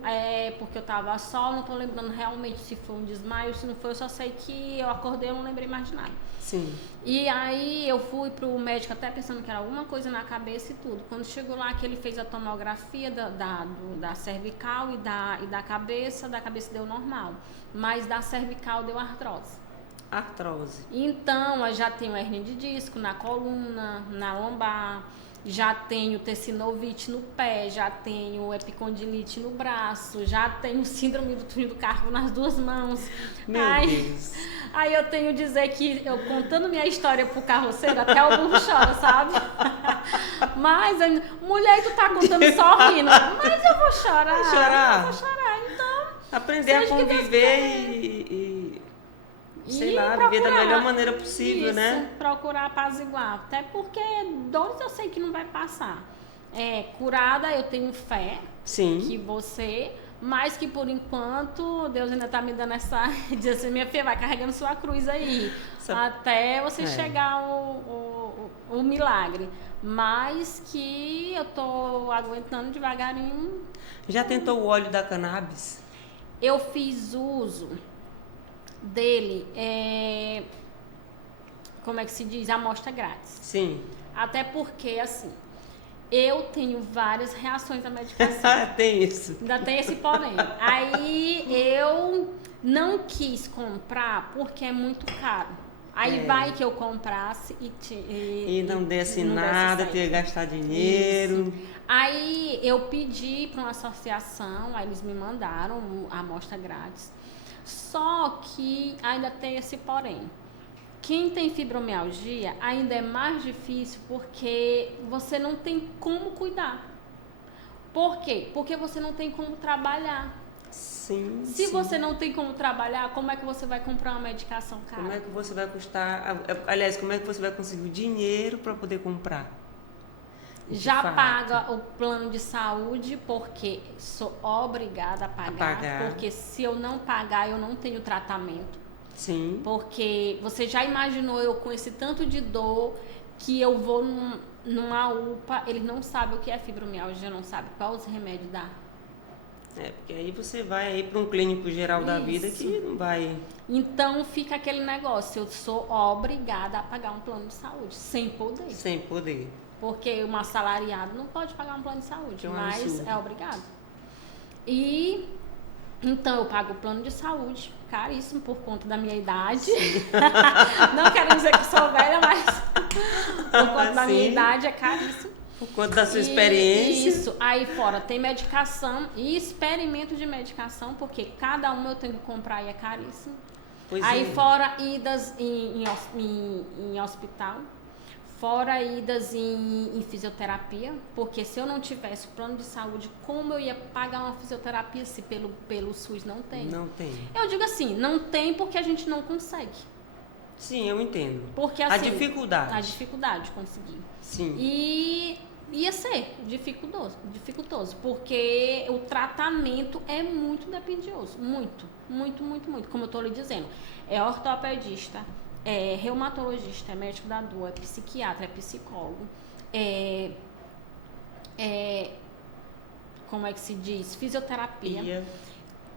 porque eu tava só, não tô lembrando realmente se foi um desmaio, se não foi, eu só sei que eu acordei e não lembrei mais de nada. Sim. E aí eu fui pro médico até pensando que era alguma coisa na cabeça e tudo. Quando chegou lá que ele fez a tomografia da cervical e da cabeça deu normal. Mas da cervical deu artrose. Artrose. Então, eu já tenho hérnia de disco na coluna, na lombar, já tenho tecinovite no pé, já tenho epicondilite no braço, já tenho síndrome do túnel do carpo nas 2 mãos. Meu Deus. Aí eu tenho que dizer que eu contando minha história pro carroceiro, até o burro chora, sabe? Mas, mulher, tu tá contando só rindo. Mas eu vou chorar. Vai chorar. Eu vou chorar, então... Aprender a conviver e sei lá, viver da melhor maneira possível, isso, né? Procurar apaziguar. Até porque dores eu sei que não vai passar. Curada, eu tenho fé. Sim. Que você... Mas que por enquanto, Deus ainda tá me dando essa... Diz assim, minha filha, vai carregando sua cruz aí. Até você chegar o milagre. Mas que eu tô aguentando devagarinho. Já tentou o óleo da cannabis? Eu fiz uso dele, como é que se diz? Amostra grátis. Sim. Até porque, assim, eu tenho várias reações à medicação. Tem isso. Ainda tem esse porém. Aí eu não quis comprar porque é muito caro. Aí vai que eu comprasse e não desse nada, ter que gastar dinheiro. Isso. Aí eu pedi para uma associação, aí eles me mandaram a amostra grátis. Só que ainda tem esse porém. Quem tem fibromialgia ainda é mais difícil porque você não tem como cuidar. Por quê? Porque você não tem como trabalhar. Sim. Se você não tem como trabalhar, como é que você vai comprar uma medicação cara? Como é que você vai custar? Aliás, como é que você vai conseguir o dinheiro para poder comprar? Já paga o plano de saúde porque sou obrigada a pagar. Porque se eu não pagar, eu não tenho tratamento. Sim. Porque você já imaginou eu com esse tanto de dor que eu vou numa UPA, eles não sabem o que é fibromialgia, não sabem qual os remédios dá. Porque aí você vai aí para um clínico geral da vida que não vai... Então fica aquele negócio, eu sou obrigada a pagar um plano de saúde, sem poder. Sem poder. Porque um assalariado não pode pagar um plano de saúde, mas absurdo. É obrigado. E então eu pago o plano de saúde, caríssimo por conta da minha idade. Não quero dizer que sou velha, mas por conta da minha idade é caríssimo. Por conta da sua experiência. Isso. Aí fora tem medicação e experimento de medicação, porque cada uma eu tenho que comprar e é caríssimo. Aí fora idas em hospital. Fora idas em fisioterapia, porque se eu não tivesse plano de saúde, como eu ia pagar uma fisioterapia se pelo SUS não tem? Não tem. Eu digo assim, não tem porque a gente não consegue. Sim, eu entendo. Porque assim, a dificuldade. A dificuldade de conseguir. Sim. E ia ser dificultoso, porque o tratamento é muito dependioso, muito. Como eu estou lhe dizendo, é ortopedista, é reumatologista, é médico da dor, é psiquiatra, é psicólogo, como é que se diz? Fisioterapia.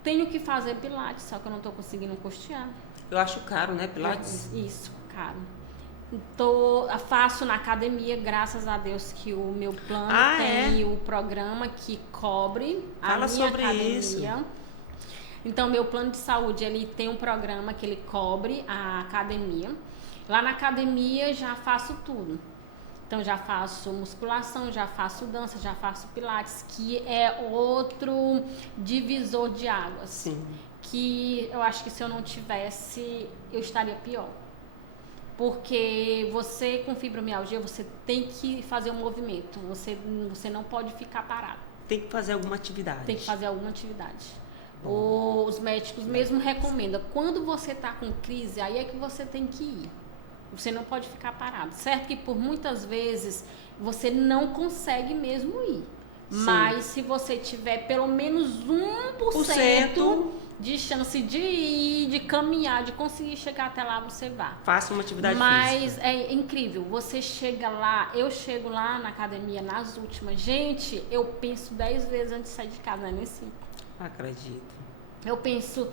Tenho que fazer pilates, só que eu não estou conseguindo custear. Eu acho caro, né, pilates? Isso, caro. Faço na academia, graças a Deus que o meu plano tem o programa que cobre a minha academia. Isso. Então, meu plano de saúde, ele tem um programa que ele cobre a academia. Lá na academia já faço tudo. Então, já faço musculação, já faço dança, já faço pilates, que é outro divisor de águas. Sim. Que eu acho que se eu não tivesse, eu estaria pior. Porque você com fibromialgia, você tem que fazer um movimento. Você não pode ficar parado. Tem que fazer alguma atividade. Tem que fazer alguma atividade. Os médicos mesmo recomendam. Quando você está com crise, aí é que você tem que ir. Você não pode ficar parado. Certo que por muitas vezes você não consegue mesmo ir. Sim. Mas se você tiver pelo menos 1%, de chance de ir, de caminhar, de conseguir chegar até lá, você vai. Faça uma atividade Mas física. é incrível, você chega lá, eu chego lá na academia nas últimas. Gente, eu penso 10 vezes antes de sair de casa, não é nem 5. Acredito. Eu penso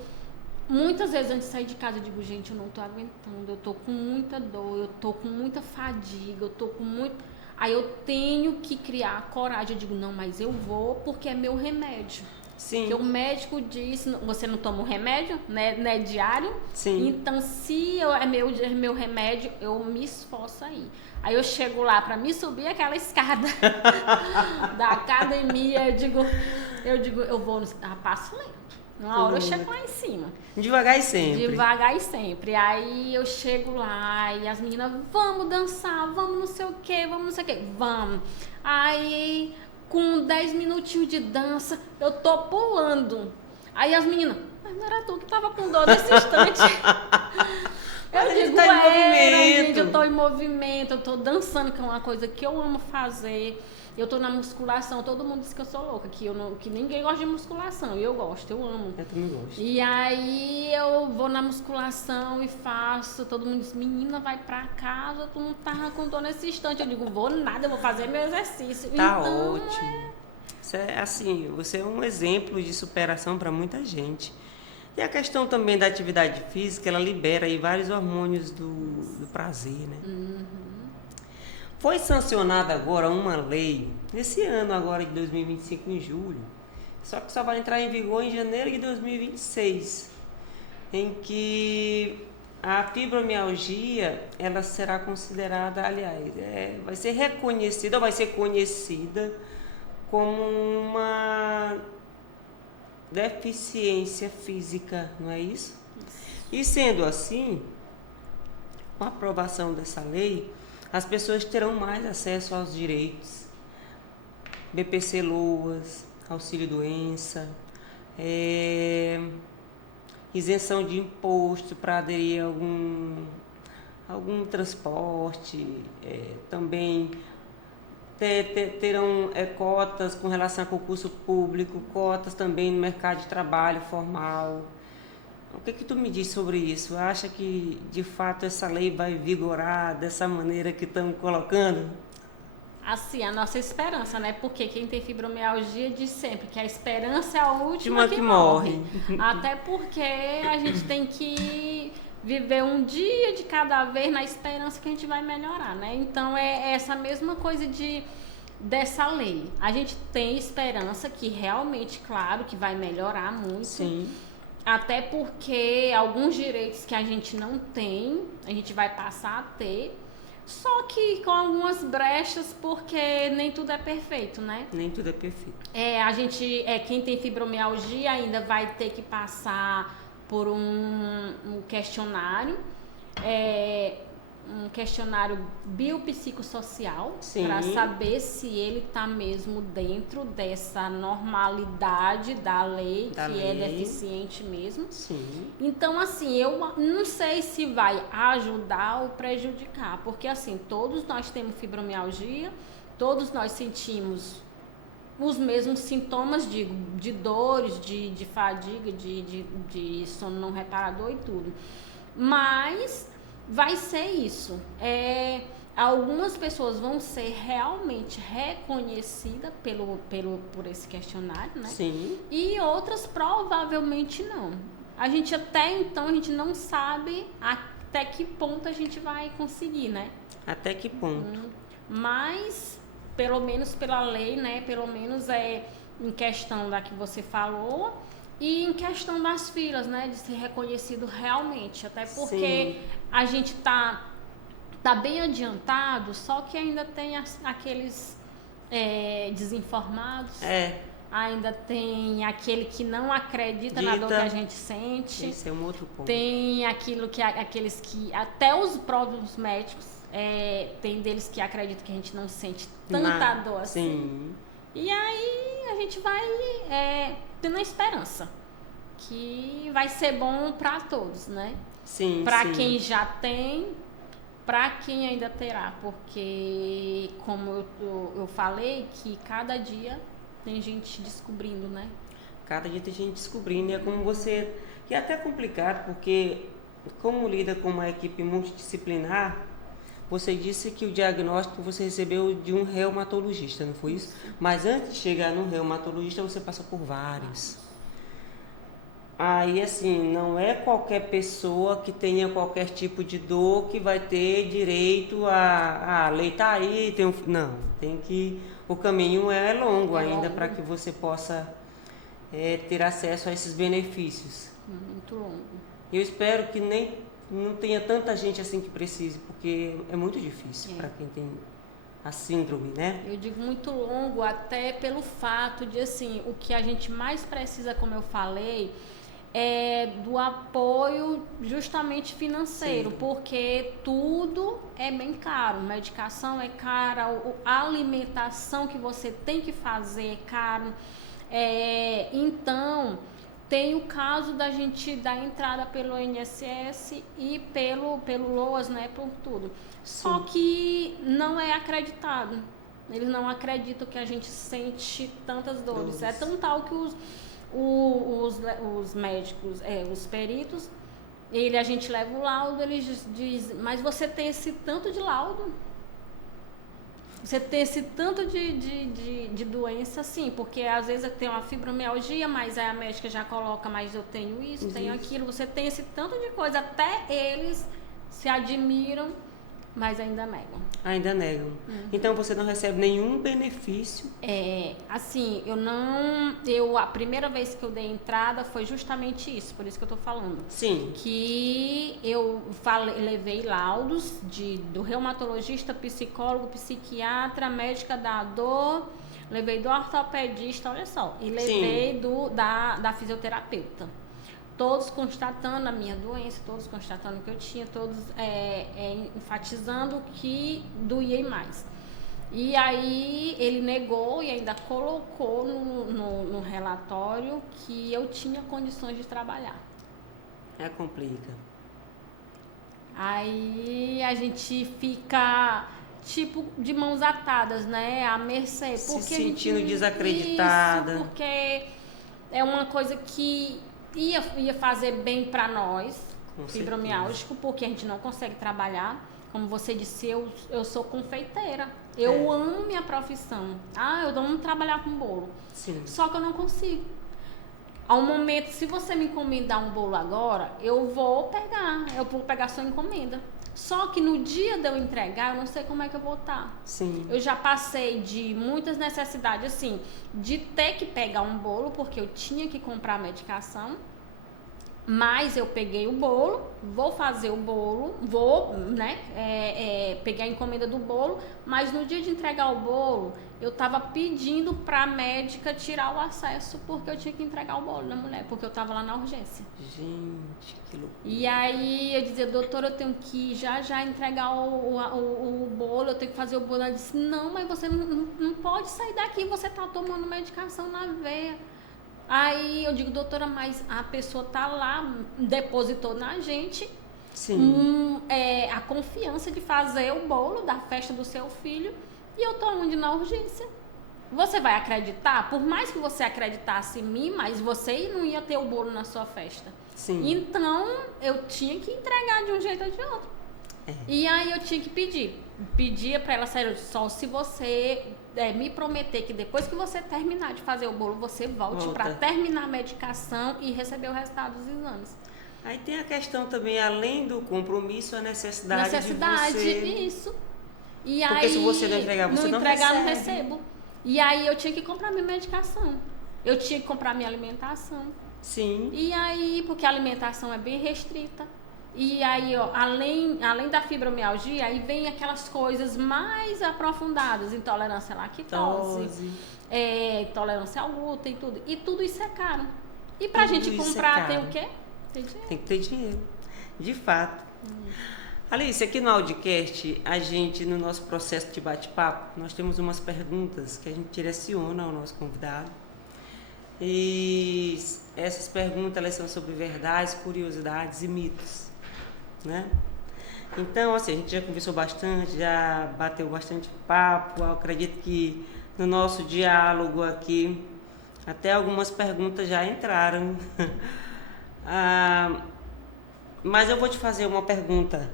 muitas vezes antes de sair de casa, eu digo, gente, eu não tô aguentando, eu tô com muita dor, eu tô com muita fadiga, eu tô com muito... Aí eu tenho que criar coragem, eu digo, não, mas eu vou porque é meu remédio. Sim. Porque o médico disse, você não toma um remédio, né, não é diário? Sim. Então, se é meu remédio, eu me esforço aí. Aí eu chego lá pra me subir aquela escada da academia, eu digo, eu vou a passo lento. Uma hora eu chego lá em cima. Devagar e sempre. Devagar e sempre. Aí eu chego lá e as meninas, vamos dançar, vamos não sei o que, vamos não sei o que, vamos. Aí, com 10 minutinhos de dança, eu tô pulando. Aí as meninas, mas não era tu que tava com dor nesse instante? Eu digo, tá em movimento. Gente, eu tô em movimento, eu tô dançando, que é uma coisa que eu amo fazer. Eu tô na musculação, todo mundo diz que eu sou louca, que ninguém gosta de musculação, e eu gosto, eu amo. Eu também gosto. E aí eu vou na musculação e faço, todo mundo diz, menina, vai pra casa, tu não tá com dor nesse instante. Eu digo, vou nada, eu vou fazer meu exercício. Tá então, ótimo. Você é assim, você é um exemplo de superação para muita gente. E a questão também da atividade física, ela libera aí vários hormônios do prazer, né? Foi sancionada agora uma lei, nesse ano agora de 2025, em julho, só que só vai entrar em vigor em janeiro de 2026, em que a fibromialgia, ela será considerada, aliás, vai ser reconhecida, vai ser conhecida como uma deficiência física, não é isso? E sendo assim, com a aprovação dessa lei, as pessoas terão mais acesso aos direitos, BPC Loas, auxílio doença, isenção de imposto para aderir a algum transporte, também terão cotas com relação a concurso público, cotas também no mercado de trabalho formal. O que tu me diz sobre isso? Acha que de fato essa lei vai vigorar dessa maneira que estão colocando? assim, a nossa esperança, né? Porque quem tem fibromialgia diz sempre que a esperança é a última que morre. Até porque a gente tem que viver um dia de cada vez na esperança que a gente vai melhorar, né? Então é essa mesma coisa dessa lei. A gente tem esperança que realmente, claro, que vai melhorar muito. Sim. Até porque alguns direitos que a gente não tem, a gente vai passar a ter. Só que com algumas brechas, porque nem tudo é perfeito, né? Nem tudo é perfeito. A gente, quem tem fibromialgia ainda vai ter que passar por um questionário, um questionário biopsicossocial, para saber se ele está mesmo dentro dessa normalidade da lei, é deficiente mesmo. Sim. Então, assim, eu não sei se vai ajudar ou prejudicar, porque assim, todos nós temos fibromialgia, todos nós sentimos os mesmos sintomas de dores, de fadiga, de sono não reparador e tudo. Mas vai ser isso. Algumas pessoas vão ser realmente reconhecidas por esse questionário, né? Sim. E outras provavelmente não. A gente até então, a gente não sabe até que ponto a gente vai conseguir, né? Até que ponto? Mas, pelo menos pela lei, né? Pelo menos em questão da que você falou e em questão das filas, né? De ser reconhecido realmente. Até porque a gente tá bem adiantado, só que ainda tem aqueles desinformados. Ainda tem aquele que não acredita na dor que a gente sente. Esse é um outro ponto. Tem aqueles que, até os próprios médicos, tem deles que acreditam que a gente não sente tanta dor assim. Sim. E aí a gente vai tendo a esperança que vai ser bom para todos, né? Sim. Para quem já tem, para quem ainda terá, porque como eu falei, que cada dia tem gente descobrindo, né? cada dia tem gente descobrindo, e é como você... E é até complicado, porque como lida com uma equipe multidisciplinar, você disse que o diagnóstico você recebeu de um reumatologista, não foi isso? Mas antes de chegar no reumatologista, você passou por vários. Aí, assim, não é qualquer pessoa que tenha qualquer tipo de dor que vai ter direito a lei tá aí, não, tem que... O caminho é longo ainda para que você possa ter acesso a esses benefícios. Muito longo. Eu espero que não tenha tanta gente assim que precise, porque é muito difícil para quem tem a síndrome, né? Eu digo muito longo até pelo fato de, assim, o que a gente mais precisa, como eu falei, é do apoio justamente financeiro, Sim. porque tudo é bem caro, medicação é cara, a alimentação que você tem que fazer é caro, então tem o caso da gente dar entrada pelo INSS e pelo LOAS, né, por tudo. Só que não é acreditado. Eles não acreditam que a gente sente tantas dores. É tão tal que os médicos, os peritos, a gente leva o laudo, eles dizem, mas você tem esse tanto de laudo? Você tem esse tanto de doença, assim, porque às vezes eu tenho uma fibromialgia, mas aí a médica já coloca, mas eu tenho isso, tenho aquilo. Você tem esse tanto de coisa, até eles se admiram, mas ainda negam. Ainda negam. Então você não recebe nenhum benefício? Assim, a primeira vez que eu dei entrada foi justamente isso, por isso que eu tô falando. Sim. Que eu levei laudos do reumatologista, psicólogo, psiquiatra, médica da dor, levei do ortopedista, olha só, e levei da fisioterapeuta. Todos constatando a minha doença, todos constatando que eu tinha, todos enfatizando que doía mais. E aí ele negou e ainda colocou no relatório que eu tinha condições de trabalhar. Complica. Aí a gente fica tipo de mãos atadas, né? À mercê. Se sentindo desacreditada. Isso, porque é uma coisa que ia fazer bem para nós, fibromialgico, porque a gente não consegue trabalhar. Como você disse, eu sou confeiteira. Eu amo minha profissão. Eu amo trabalhar com bolo. Sim. Só que eu não consigo. Ao momento, se você me encomendar um bolo agora, eu vou pegar sua encomenda. Só que no dia de eu entregar, eu não sei como é que eu vou estar. Sim. Eu já passei de muitas necessidades, assim, de ter que pegar um bolo, porque eu tinha que comprar medicação. Mas eu peguei o bolo, vou fazer o bolo, pegar a encomenda do bolo, mas no dia de entregar o bolo, eu tava pedindo pra médica tirar o acesso, porque eu tinha que entregar o bolo da mulher, porque eu tava lá na urgência. Gente, que loucura. E aí eu dizia, doutora, eu tenho que já entregar o bolo, eu tenho que fazer o bolo. Ela disse, não, mas você não pode sair daqui, você tá tomando medicação na veia. Aí eu digo, doutora, mas a pessoa tá lá, depositou na gente a confiança de fazer o bolo da festa do seu filho e eu tô onde? Na urgência. Você vai acreditar? Por mais que você acreditasse em mim, mas você não ia ter o bolo na sua festa. Sim. Então eu tinha que entregar de um jeito ou de outro. E aí eu tinha que pedia pra ela, sério, só se você me prometer que depois que você terminar de fazer o bolo, você volte para terminar a medicação e receber o resultado dos exames. Aí tem a questão também, além do compromisso, a necessidade de você... Isso. E porque aí, se você não entregar, você não recebe. Não recebo. E aí eu tinha que comprar minha medicação. Eu tinha que comprar minha alimentação. Sim. E aí, porque a alimentação é bem restrita. E aí, além da fibromialgia, aí vem aquelas coisas mais aprofundadas, intolerância à lactose, intolerância ao glúten, tudo. E tudo isso é caro. E pra gente comprar, tem o quê? Tem dinheiro. Tem que ter dinheiro. De fato. Alice, aqui no Audicast, a gente, no nosso processo de bate-papo, nós temos umas perguntas que a gente direciona ao nosso convidado. E essas perguntas, elas são sobre verdades, curiosidades e mitos, né? Então, assim, a gente já conversou bastante, já bateu bastante papo. Eu acredito que no nosso diálogo aqui Até algumas perguntas já entraram. Mas eu vou te fazer uma pergunta.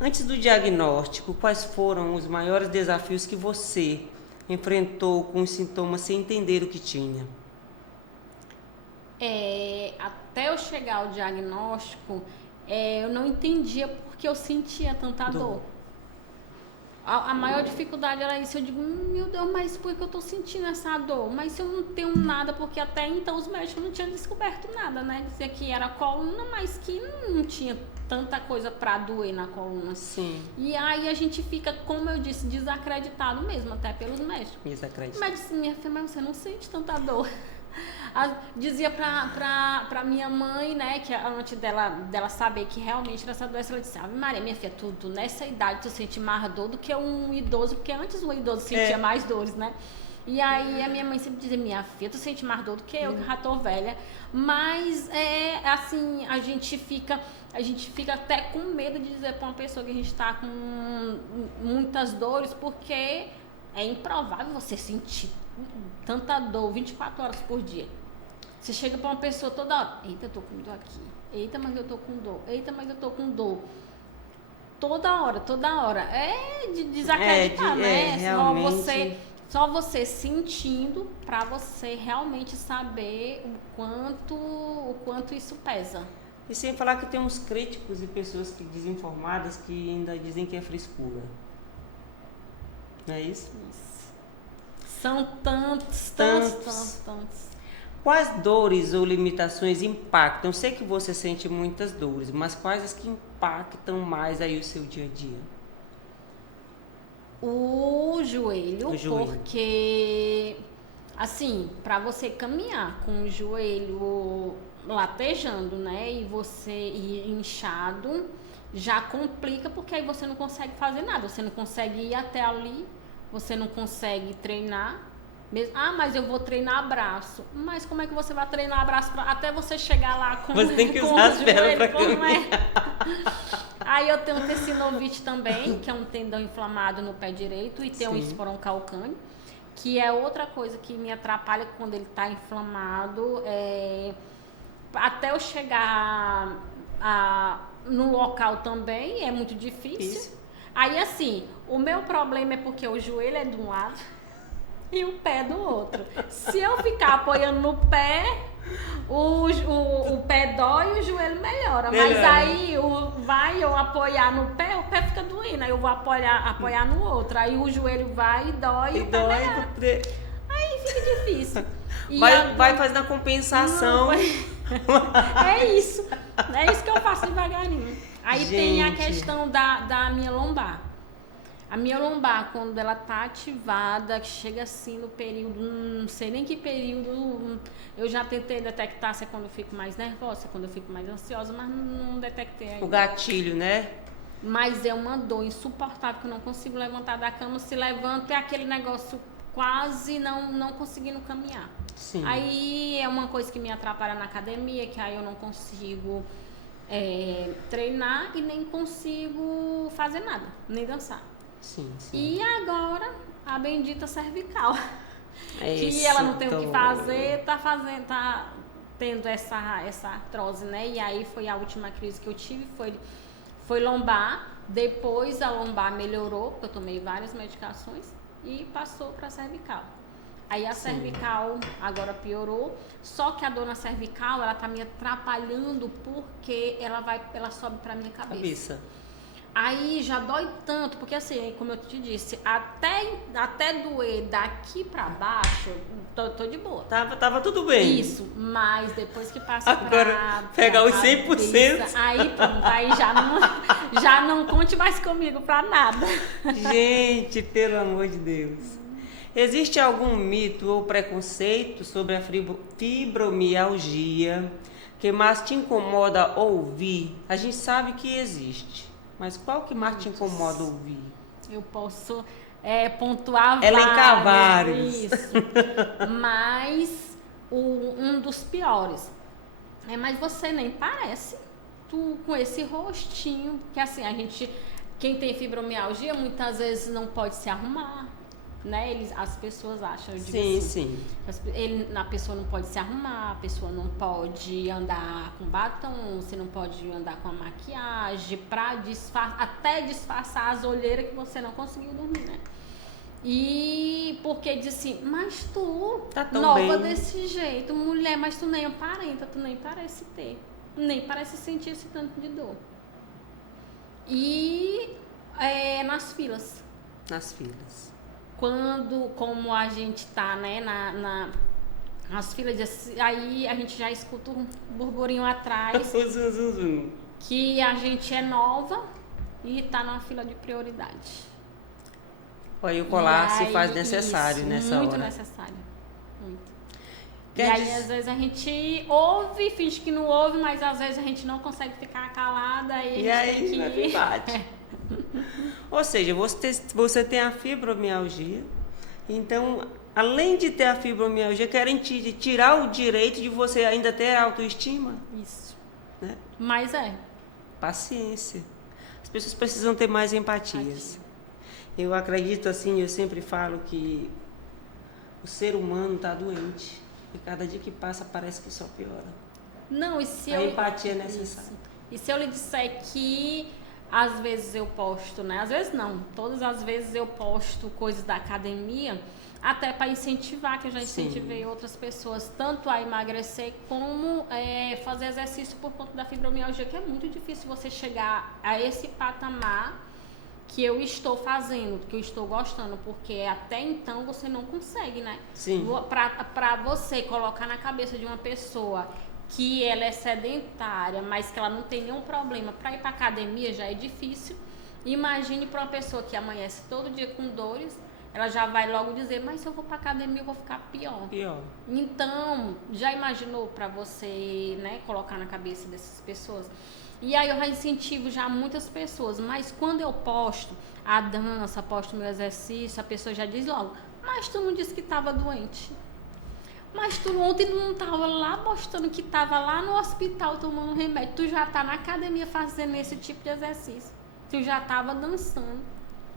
Antes do diagnóstico, quais foram os maiores desafios que você enfrentou com os sintomas sem entender o que tinha? Até eu chegar ao diagnóstico, eu não entendia porque eu sentia tanta dor. A maior dificuldade era isso. Eu digo, meu Deus, mas por que eu tô sentindo essa dor? Mas se eu não tenho nada, porque até então os médicos não tinham descoberto nada, né? Dizia que era coluna, mas que não tinha tanta coisa pra doer na coluna. Sim. E aí a gente fica, como eu disse, desacreditado mesmo, até pelos médicos. Desacreditado. Mas disse, minha filha, mas você não sente tanta dor. Dizia pra minha mãe, né, que antes dela saber que realmente era essa doença, ela disse, Ave Maria, minha filha, tu nessa idade tu sente mais dor do que um idoso, porque antes o idoso sentia mais dores, né? E aí a minha mãe sempre dizia, minha filha, tu sente mais dor do que eu, que já tô velha. Mas assim, a gente fica até com medo de dizer pra uma pessoa que a gente tá com muitas dores, porque é improvável você sentir tanta dor 24 horas por dia. Você chega pra uma pessoa toda hora, eita, eu tô com dor aqui, eita, mas eu tô com dor, eita, mas eu tô com dor. Toda hora. É de desacreditar, né? Realmente... Só você sentindo pra você realmente saber o quanto isso pesa. E sem falar que tem uns críticos e pessoas desinformadas que ainda dizem que é frescura. Não é isso? São tantos. Quais dores ou limitações impactam? Eu sei que você sente muitas dores, mas quais as que impactam mais aí o seu dia a dia? O joelho, porque, assim, para você caminhar com o joelho latejando, né, e você ir inchado, já complica, porque aí você não consegue fazer nada, você não consegue ir até ali, você não consegue treinar. Mas eu vou treinar braço. Mas como é que você vai treinar braço até você chegar lá com você tem que usar as pernas pra caminhar. Aí eu tenho um tecinovite também, que é um tendão inflamado no pé direito, e tem um esporão calcâneo, que é outra coisa que me atrapalha quando ele tá inflamado. Até eu chegar no local também é muito difícil. Aí assim, o meu problema é porque o joelho é de um lado e o pé do outro. Se eu ficar apoiando no pé, o pé dói e o joelho melhora. Mas aí vai eu apoiar no pé, o pé fica doendo. Aí eu vou apoiar no outro. Aí o joelho vai e dói e o pé melhora. Aí fica difícil. Vai fazendo a compensação. É isso que eu faço devagarinho. Aí tem a questão da minha lombar. A minha lombar, quando ela tá ativada, chega assim no período, não sei nem que período, eu já tentei detectar se é quando eu fico mais nervosa, se é quando eu fico mais ansiosa, mas não detectei ainda. O gatilho, né? Mas é uma dor insuportável, que eu não consigo levantar da cama, se levanto é aquele negócio quase não conseguindo caminhar. Sim. Aí é uma coisa que me atrapalha na academia, que aí eu não consigo treinar e nem consigo fazer nada, nem dançar. Sim. E agora, a bendita cervical. Que ela não tem o que fazer, tá tendo essa artrose, né? E aí foi a última crise que eu tive, foi lombar. Depois a lombar melhorou, porque eu tomei várias medicações, e passou para cervical. Aí a cervical agora piorou, só que a dor na cervical, ela tá me atrapalhando porque ela sobe pra minha cabeça. Aí já dói tanto, porque assim, como eu te disse, até doer daqui pra baixo, tô de boa. Tava tudo bem. Isso, mas depois que passa agora pegar os 100%. Cabeça, aí pronto, aí já não conte mais comigo pra nada. Gente, pelo amor de Deus. Existe algum mito ou preconceito sobre a fibromialgia que mais te incomoda ouvir? A gente sabe que existe. Mas qual que mais te incomoda ouvir? Eu posso pontuar elencar vários. Isso. Mas um dos piores. Mas você nem parece tu com esse rostinho. Porque assim, quem tem fibromialgia muitas vezes não pode se arrumar. né? As pessoas acham, eu digo Sim, assim, sim. a pessoa não pode se arrumar, a pessoa não pode andar com batom, você não pode andar com a maquiagem, até disfarçar as olheiras que você não conseguiu dormir, né? E porque disse, mas tu, Tá tão nova bem. desse jeito, mulher, mas tu nem aparenta, tu nem parece ter, nem parece sentir esse tanto de dor. E nas filas. Nas filas. Como a gente tá, né, nas filas, aí a gente já escuta um burburinho atrás que a gente é nova e tá numa fila de prioridade. Aí o colar se faz Isso, necessário nessa muito hora. necessário, muito. Quer E aí, dizer- às vezes, a gente ouve, finge que não ouve, mas às vezes a gente não consegue ficar calada E a aí gente tem vai que vir bate. Ou seja, você tem a fibromialgia, então, além de ter a fibromialgia, querem te tirar o direito de você ainda ter autoestima, Isso. né? Mas Paciência. As pessoas precisam ter mais empatias. Eu acredito assim, eu sempre falo que o ser humano está doente. E cada dia que passa parece que só piora. Não, e se A eu... empatia é necessária. Isso. E se eu lhe disser que às vezes eu posto, né? Às vezes não, todas as vezes eu posto coisas da academia, até para incentivar, que eu já incentivei Sim. outras pessoas, tanto a emagrecer como fazer exercício por conta da fibromialgia, que é muito difícil você chegar a esse patamar que eu estou fazendo, que eu estou gostando, porque até então você não consegue, né? Sim. Pra você colocar na cabeça de uma pessoa que ela é sedentária, mas que ela não tem nenhum problema para ir para academia, já é difícil. Imagine para uma pessoa que amanhece todo dia com dores, ela já vai logo dizer, mas se eu vou para academia eu vou ficar pior. Pior. Então, já imaginou para você, né, colocar na cabeça dessas pessoas? E aí eu já incentivo já muitas pessoas, mas quando eu posto a dança, posto meu exercício, a pessoa já diz logo, mas tu não disse que estava doente? Mas tu ontem não estava lá postando que estava lá no hospital tomando remédio, tu já tá na academia fazendo esse tipo de exercício, tu já estava dançando.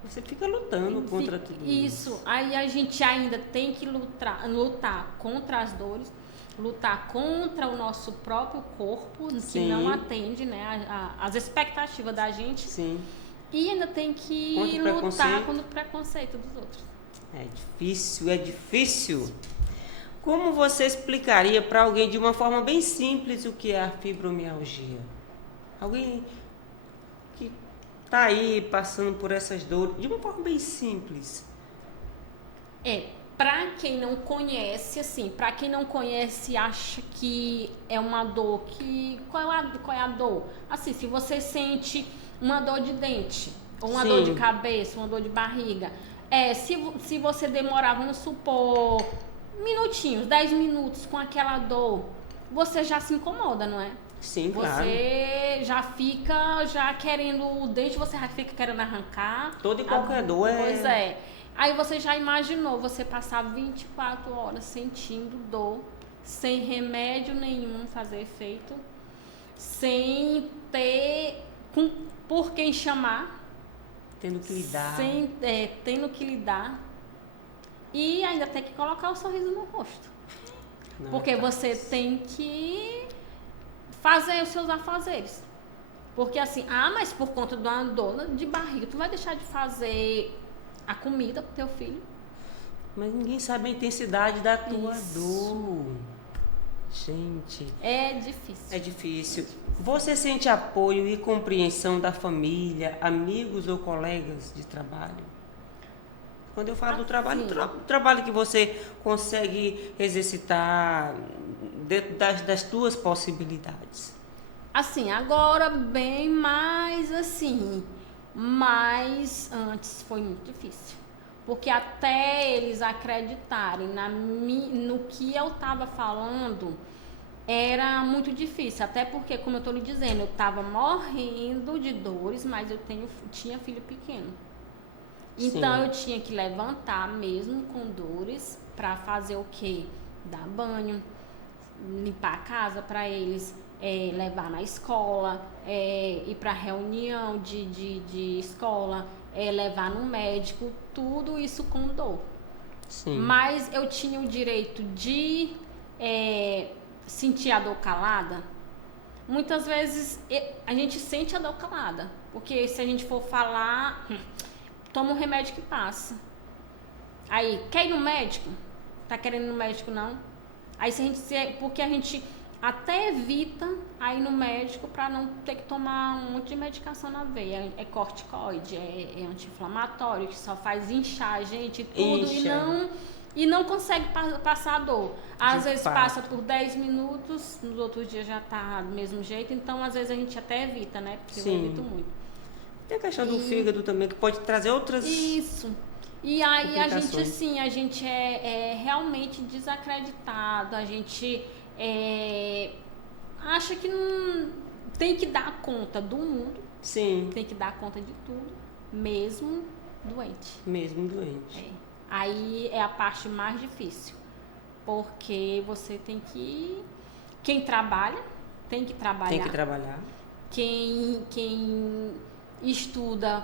Você fica lutando contra tudo isso. Isso, aí a gente ainda tem que lutar contra as dores, lutar contra o nosso próprio corpo, que Sim. não atende, né, as expectativas da gente. Sim. E ainda tem que Contra o lutar preconceito. contra o preconceito dos outros. É difícil, é difícil. Como você explicaria para alguém de uma forma bem simples o que é a fibromialgia? Alguém que está aí passando por essas dores, de uma forma bem simples. Pra quem não conhece, assim, pra quem não conhece, acha que é uma dor que... Qual é a dor? Assim, se você sente uma dor de dente, ou uma Sim. dor de cabeça, uma dor de barriga, se você demorar, vamos supor, minutinhos, 10 minutos com aquela dor, você já se incomoda, não é? Sim, claro. Você já fica querendo o dente, você já fica querendo arrancar. Toda e qualquer dor é... Pois é. Aí você já imaginou você passar 24 horas sentindo dor, sem remédio nenhum fazer efeito, sem ter por quem chamar, Tendo que lidar. tendo que lidar, e ainda tem que colocar o sorriso no rosto. Não Porque é você fácil. tem que fazer os seus afazeres. Porque assim, mas por conta de uma dor de barriga, tu vai deixar de fazer a comida pro teu filho? Mas ninguém sabe a intensidade da tua Isso. dor. Gente, É difícil. é difícil. Você sente apoio e compreensão da família, amigos ou colegas de trabalho? Quando eu falo do trabalho, trabalho que você consegue exercitar dentro das tuas possibilidades. Assim, agora bem mais assim, mas antes foi muito difícil. Porque até eles acreditarem no que eu estava falando, era muito difícil. Até porque, como eu estou lhe dizendo, eu estava morrendo de dores, mas eu tinha filho pequeno. Então Sim. eu tinha que levantar mesmo com dores para fazer o quê? Dar banho, limpar a casa para eles, levar na escola, ir para reunião de escola, levar no médico, tudo isso com dor. Sim. Mas eu tinha o direito de sentir a dor calada. Muitas vezes a gente sente a dor calada, porque se a gente for falar, toma um remédio que passa. Aí, quer ir no médico? Tá querendo ir no médico, não? Aí, porque a gente até evita ir no médico para não ter que tomar um monte de medicação na veia. É corticoide, é anti-inflamatório, que só faz inchar a gente tudo. Incha. E não consegue passar a dor. Às vezes fato. passa por 10 minutos, nos outros dias já tá do mesmo jeito. Então, às vezes a gente até evita, né? Porque Sim. eu evito muito. Tem a questão do fígado também, que pode trazer outras... Isso. E aí a gente, assim, a gente é realmente desacreditado. A gente acha que não tem que dar conta do mundo. Sim. Tem que dar conta de tudo, mesmo doente. Mesmo doente. Aí é a parte mais difícil, porque você tem que... Quem trabalha, tem que trabalhar. Tem que trabalhar. Quem estuda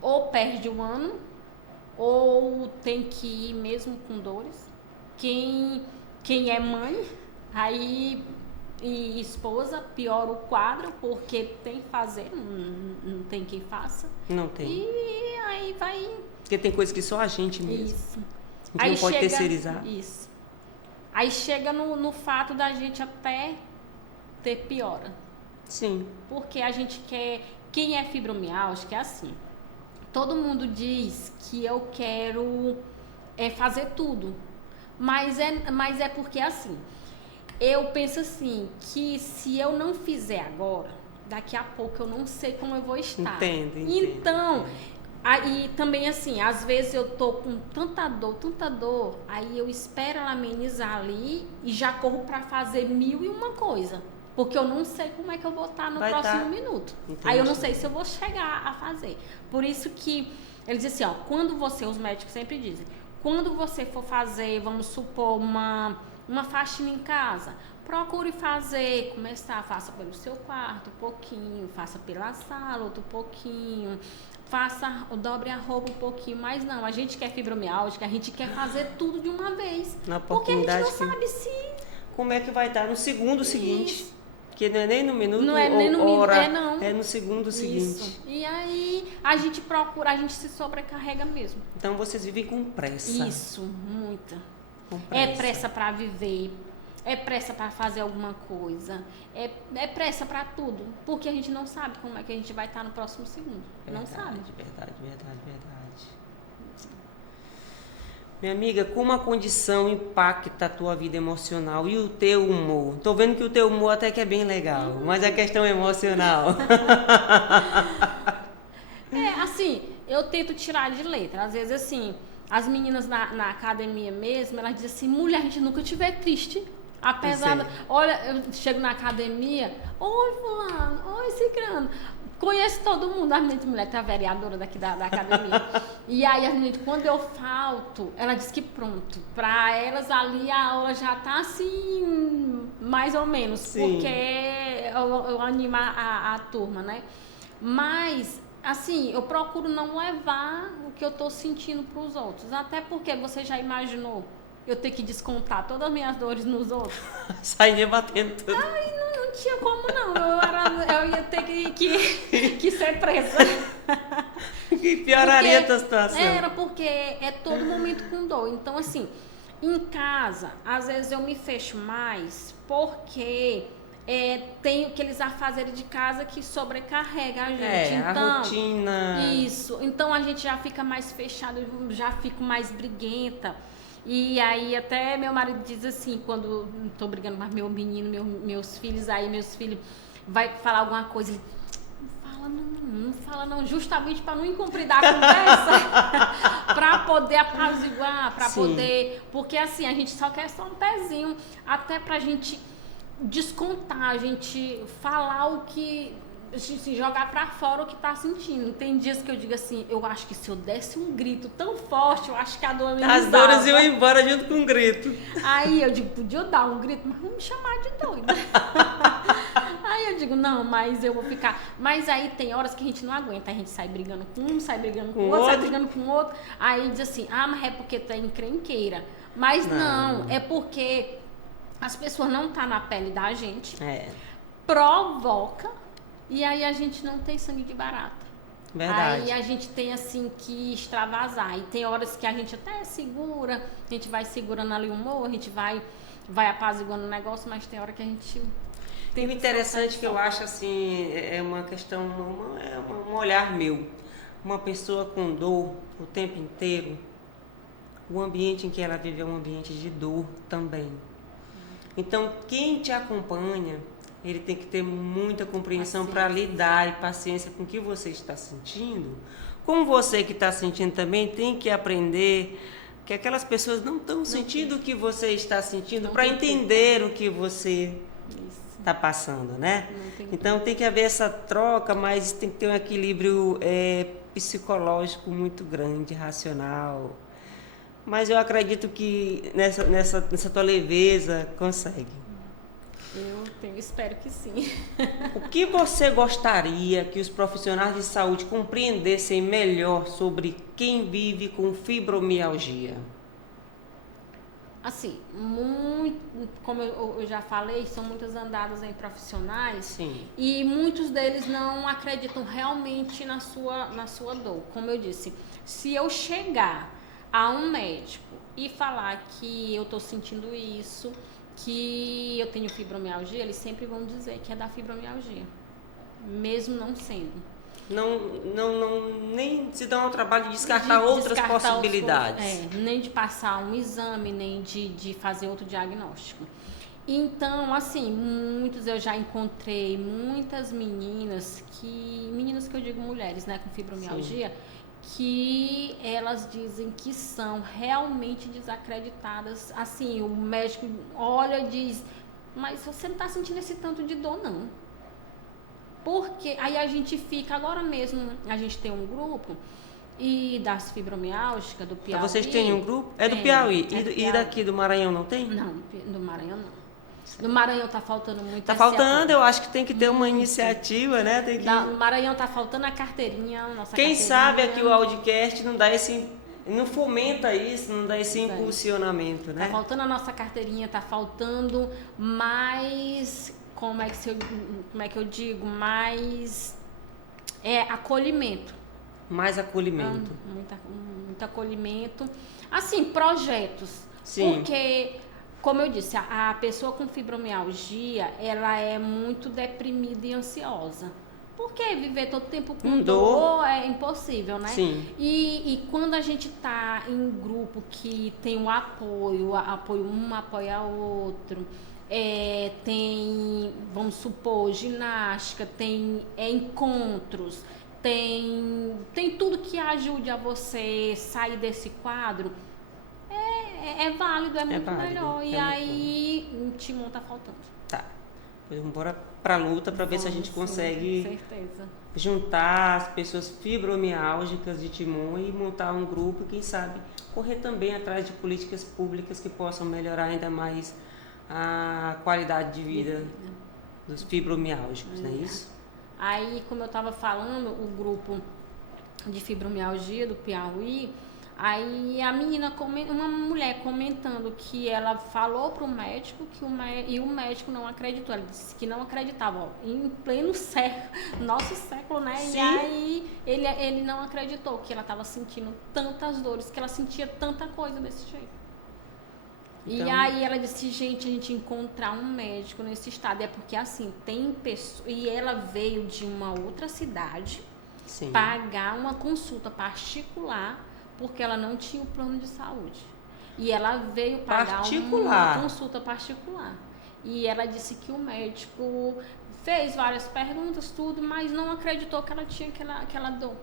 ou perde um ano, ou tem que ir mesmo com dores. Quem é mãe, aí... E esposa, piora o quadro, porque tem que fazer, não tem quem faça. Não tem. E aí vai... Porque tem coisa que só a gente mesmo. Isso. A gente não pode terceirizar. Isso. Aí chega no fato da gente até ter piora. Sim. Porque a gente quer... Quem é fibromialgia é assim. Todo mundo diz que eu quero fazer tudo. Mas é porque assim... Eu penso assim, que se eu não fizer agora, daqui a pouco eu não sei como eu vou estar. Entendo. Então, aí também assim, às vezes eu tô com tanta dor, aí eu espero ela amenizar ali e já corro pra fazer 1001 coisa. Porque eu não sei como é que eu vou estar no próximo minuto. Entendi. Aí eu não sei se eu vou chegar a fazer. Por isso que eles dizem assim, quando os médicos sempre dizem, quando você for fazer, vamos supor, uma faxina em casa, procure faça pelo seu quarto um pouquinho, faça pela sala outro pouquinho, dobre a roupa um pouquinho, mas não, a gente quer fibromialgia, a gente quer fazer tudo de uma vez, porque a gente não sabe se... Como é que vai estar no segundo seguinte, que não é nem no minuto não é nem no hora, não. É no segundo seguinte. Isso. E aí a gente procura, a gente se sobrecarrega mesmo. Então vocês vivem com pressa. Isso, muita. É pressa para viver, é pressa para fazer alguma coisa, é pressa para tudo, porque a gente não sabe como é que a gente vai estar no próximo segundo. Não sabe. Verdade. Minha amiga, como a condição impacta a tua vida emocional e o teu humor? Tô vendo que o teu humor até que é bem legal, mas a questão emocional. Assim, eu tento tirar de letra, às vezes assim... As meninas na academia mesmo, elas dizem assim, mulher, a gente nunca te vê triste. Apesar olha, eu chego na academia, oi fulano, oi cicrano. Conheço todo mundo, a minha mulher tá vereadora daqui da academia. E aí, a gente, quando eu falto, ela diz que pronto. Pra elas ali a aula já tá assim, mais ou menos. Sim. Porque eu animo a turma, né? Mas... Assim, eu procuro não levar o que eu tô sentindo pros outros. Até porque você já imaginou eu ter que descontar todas as minhas dores nos outros? Saía batendo tudo. Ai, não tinha como não. Eu ia ter que ser presa. Que pioraria a tua situação. Era porque é todo momento com dor. Então, assim, em casa, às vezes eu me fecho mais porque... tem aqueles afazeres de casa que sobrecarrega a gente. Então, a rotina. Isso. Então a gente já fica mais fechado, já fico mais briguenta. E aí até meu marido diz assim, quando tô brigando com meu menino, meus filhos, aí meus filhos vai falar alguma coisa, ele, não fala não, justamente para não incompridar a conversa, para poder apaziguar, para poder, porque assim, a gente só quer só um pezinho, até pra gente descontar, a gente falar o que, assim, jogar pra fora o que tá sentindo. Tem dias que eu digo assim, eu acho que se eu desse um grito tão forte, eu acho que a dor me as dores iam embora junto com o grito. Aí eu digo, podia dar um grito, mas não me chamar de doida. Aí eu digo, não, mas eu vou ficar. Mas aí tem horas que a gente não aguenta, a gente sai brigando com um, sai brigando com o outro, sai brigando com o outro. Aí diz assim, mas é porque tu é encrenqueira. Mas não, é porque as pessoas não estão na pele da gente, provoca, e aí a gente não tem sangue de barata. Verdade. Aí a gente tem assim que extravasar. E tem horas que a gente até segura, a gente vai segurando ali o humor, a gente vai apaziguando o negócio, mas tem hora que a gente... E o interessante que eu acho assim, é uma questão, um olhar meu. Uma pessoa com dor o tempo inteiro, o ambiente em que ela vive é um ambiente de dor também. Então, quem te acompanha, ele tem que ter muita compreensão para lidar e paciência com o que você está sentindo. Como você que está sentindo também tem que aprender que aquelas pessoas não estão sentindo o que você está sentindo para entender o que você está passando, né? Então tem que haver essa troca, mas tem que ter um equilíbrio psicológico muito grande, racional. Mas eu acredito que nessa tua leveza consegue. Espero que sim. O que você gostaria que os profissionais de saúde compreendessem melhor sobre quem vive com fibromialgia? Assim, como eu já falei, são muitas andadas em profissionais. Sim. E muitos deles não acreditam realmente na sua dor. Como eu disse, se eu chegar a um médico e falar que eu estou sentindo isso, que eu tenho fibromialgia, eles sempre vão dizer que é da fibromialgia, mesmo não sendo. Nem se dão ao trabalho de descartar outras possibilidades. Nem de passar um exame, nem de fazer outro diagnóstico. Então, assim, eu já encontrei muitas meninas que eu digo mulheres, né, com fibromialgia, que elas dizem que são realmente desacreditadas. Assim, o médico olha e diz, mas você não está sentindo esse tanto de dor, não. Porque aí a gente fica, agora mesmo, a gente tem um grupo e das fibromialgicas do Piauí. Vocês têm um grupo? É do Piauí. E daqui do Maranhão não tem? Não, do Maranhão não. No Maranhão tá faltando muito. Tá faltando, eu acho que tem que ter uma iniciativa, né? No Maranhão tá faltando a carteirinha, Quem sabe aqui o Audicast não dá não fomenta isso, não dá esse impulsionamento, né? Tá faltando a nossa carteirinha, tá faltando mais, como é que eu digo, mais acolhimento. Mais acolhimento. Muito acolhimento. Assim, projetos. Sim. Porque, como eu disse, a pessoa com fibromialgia, ela é muito deprimida e ansiosa. Porque viver todo tempo com dor é impossível, né? Sim. E quando a gente tá em grupo que tem um apoio um apoia o outro, tem, vamos supor, ginástica, tem encontros, tem tudo que ajude a você sair desse quadro, é válido, é muito melhor. E aí o timão tá faltando. Tá. Vamos embora pra luta para ver se a gente consegue com certeza. Juntar as pessoas fibromialgicas de Timon e montar um grupo, quem sabe correr também atrás de políticas públicas que possam melhorar ainda mais a qualidade de vida dos fibromialgicos, não é isso? Aí, como eu estava falando, o grupo de fibromialgia do Piauí, aí a menina, uma mulher comentando que ela falou para o médico e o médico não acreditou. Ela disse que não acreditava, ó, em pleno nosso século, né? Sim. E aí ele não acreditou que ela estava sentindo tantas dores, que ela sentia tanta coisa desse jeito. Então... E aí ela disse, gente, a gente encontrar um médico nesse estado, é porque assim, tem pessoas, e ela veio de uma outra cidade, Sim. pagar uma consulta particular, porque ela não tinha o plano de saúde. E ela veio pagar uma consulta particular. E ela disse que o médico fez várias perguntas, tudo, mas não acreditou que ela tinha aquela dor.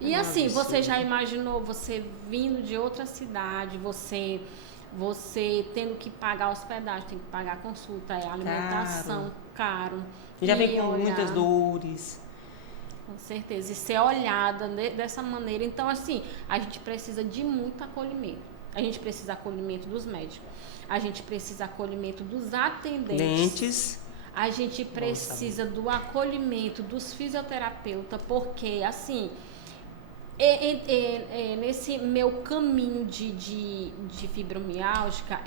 E assim, você já imaginou você vindo de outra cidade, você tendo que pagar hospedagem, tem que pagar consulta, alimentação, caro. Já vem com muitas dores. Com certeza, e ser olhada dessa maneira. Então, assim, a gente precisa de muito acolhimento. A gente precisa acolhimento dos médicos. A gente precisa acolhimento dos atendentes. a gente precisa do acolhimento dos fisioterapeutas, porque, assim, nesse meu caminho de fibromialgia,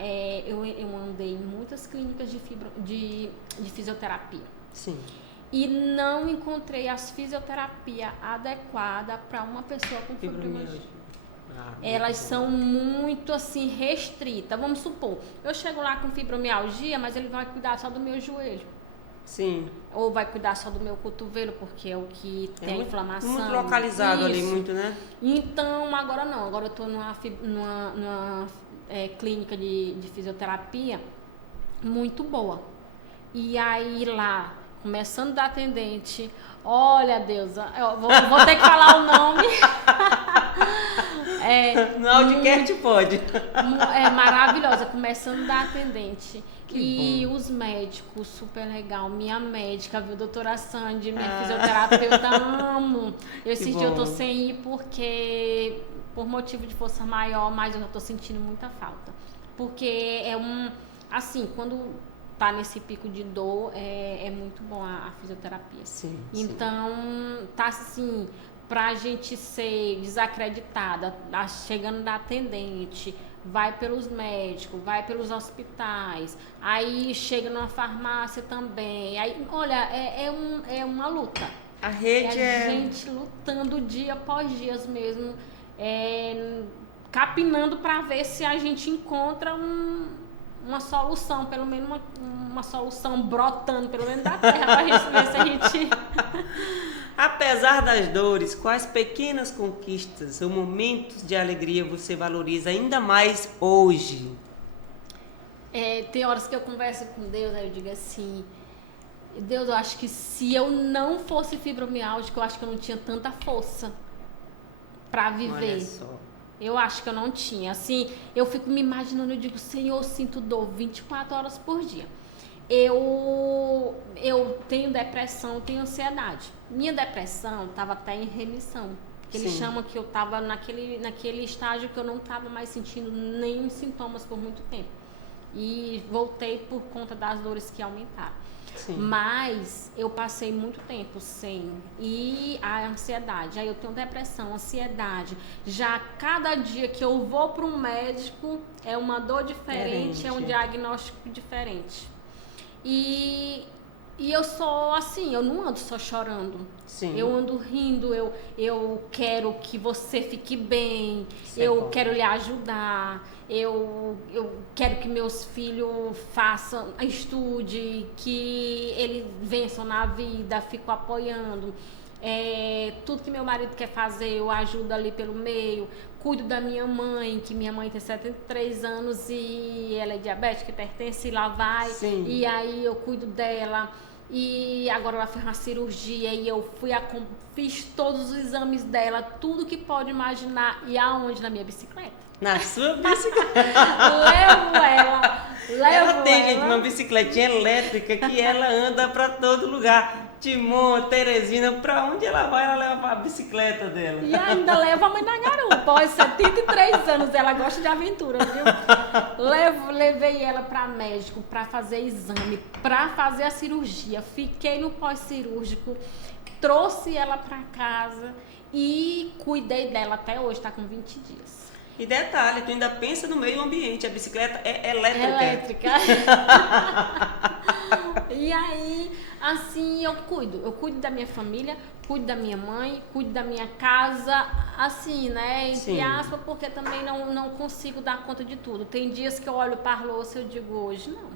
eu andei em muitas clínicas de fisioterapia. Sim. E não encontrei as fisioterapias adequadas para uma pessoa com fibromialgia. Elas são muito, assim, restritas. Vamos supor, eu chego lá com fibromialgia, mas ele vai cuidar só do meu joelho. Sim. Ou vai cuidar só do meu cotovelo, porque é o que tem a inflamação. Muito localizado. Isso. Ali, muito, né? Então, agora não. Agora eu tô numa clínica de fisioterapia muito boa. E aí lá, começando da atendente, olha, Deus, eu vou ter que falar o nome. No Audicast pode. É maravilhosa, começando da atendente. Que bom. Os médicos, super legal. Minha médica, viu, doutora Sandy, minha fisioterapeuta, amo. Esses dias eu tô sem ir porque, por motivo de força maior, mas eu já tô sentindo muita falta. Porque assim, quando tá nesse pico de dor, é muito bom a fisioterapia. Sim, então, tá assim, pra gente ser desacreditada, chegando da atendente, vai pelos médicos, vai pelos hospitais, aí chega numa farmácia também. Aí, olha, é uma luta. A rede a gente lutando dia após dia mesmo, capinando para ver se a gente encontra uma solução, pelo menos uma solução brotando, pelo menos da terra, pra gente ver se a gente... Apesar das dores, quais pequenas conquistas ou momentos de alegria você valoriza ainda mais hoje? Tem horas que eu converso com Deus, aí eu digo assim, Deus, eu acho que se eu não fosse fibromialgia, eu acho que eu não tinha tanta força pra viver. Olha só. Eu acho que eu não tinha. Assim, eu fico me imaginando, eu digo, Senhor, eu sinto dor 24 horas por dia. Eu tenho depressão, tenho ansiedade. Minha depressão estava até em remissão. Eles chamam que eu estava naquele estágio que eu não estava mais sentindo nenhum sintomas por muito tempo. E voltei por conta das dores que aumentaram. Sim. Mas eu passei muito tempo sem. E a ansiedade. Aí eu tenho depressão, ansiedade. Já cada dia que eu vou para um médico é uma dor diferente, é um diagnóstico diferente. E eu sou assim, eu não ando só chorando. Sim. Eu ando rindo, eu quero que você fique bem, quero lhe ajudar, eu quero que meus filhos estude, que eles vençam na vida, fico apoiando. Tudo que meu marido quer fazer, eu ajudo ali pelo meio. Cuido da minha mãe, que minha mãe tem 73 anos e ela é diabética, pertence, lá vai. Sim. E aí eu cuido dela. E agora ela fez uma cirurgia e eu fiz todos os exames dela, tudo que pode imaginar. E aonde? Na minha bicicleta. Na sua bicicleta? Ela tem, gente, uma bicicletinha elétrica que ela anda pra todo lugar. Timon, Teresina, pra onde ela vai, ela leva a bicicleta dela. E ainda leva a mãe na garupa. Aos 73 anos, ela gosta de aventura, viu? Levei ela pra médico, pra fazer exame, pra fazer a cirurgia. Fiquei no pós-cirúrgico, trouxe ela pra casa e cuidei dela até hoje, tá com 20 dias. E detalhe, tu ainda pensa no meio ambiente, a bicicleta é elétrica. E aí, assim, eu cuido da minha família, cuido da minha mãe, cuido da minha casa, assim, né, entre aspas, porque também não consigo dar conta de tudo. Tem dias que eu olho para a louça e eu digo, hoje não.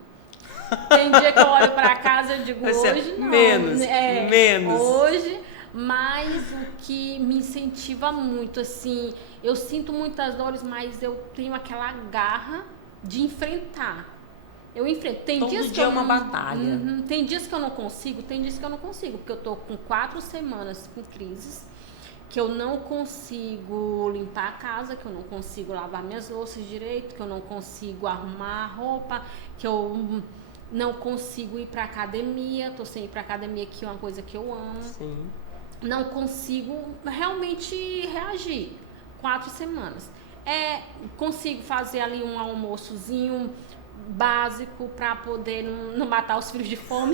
Tem dia que eu olho para casa e eu digo, hoje não. Menos. Hoje, mas o que me incentiva muito, assim, eu sinto muitas dores, mas eu tenho aquela garra de enfrentar. Eu enfrento. Tem dias que é uma batalha. Tem dias que eu não consigo, porque eu tô com 4 semanas com crises, que eu não consigo limpar a casa, que eu não consigo lavar minhas louças direito, que eu não consigo arrumar a roupa, que eu não consigo ir pra academia, tô sem ir pra academia, que é uma coisa que eu amo. Sim. Não consigo realmente reagir. 4 semanas. Consigo fazer ali um almoçozinho básico para poder não matar os filhos de fome.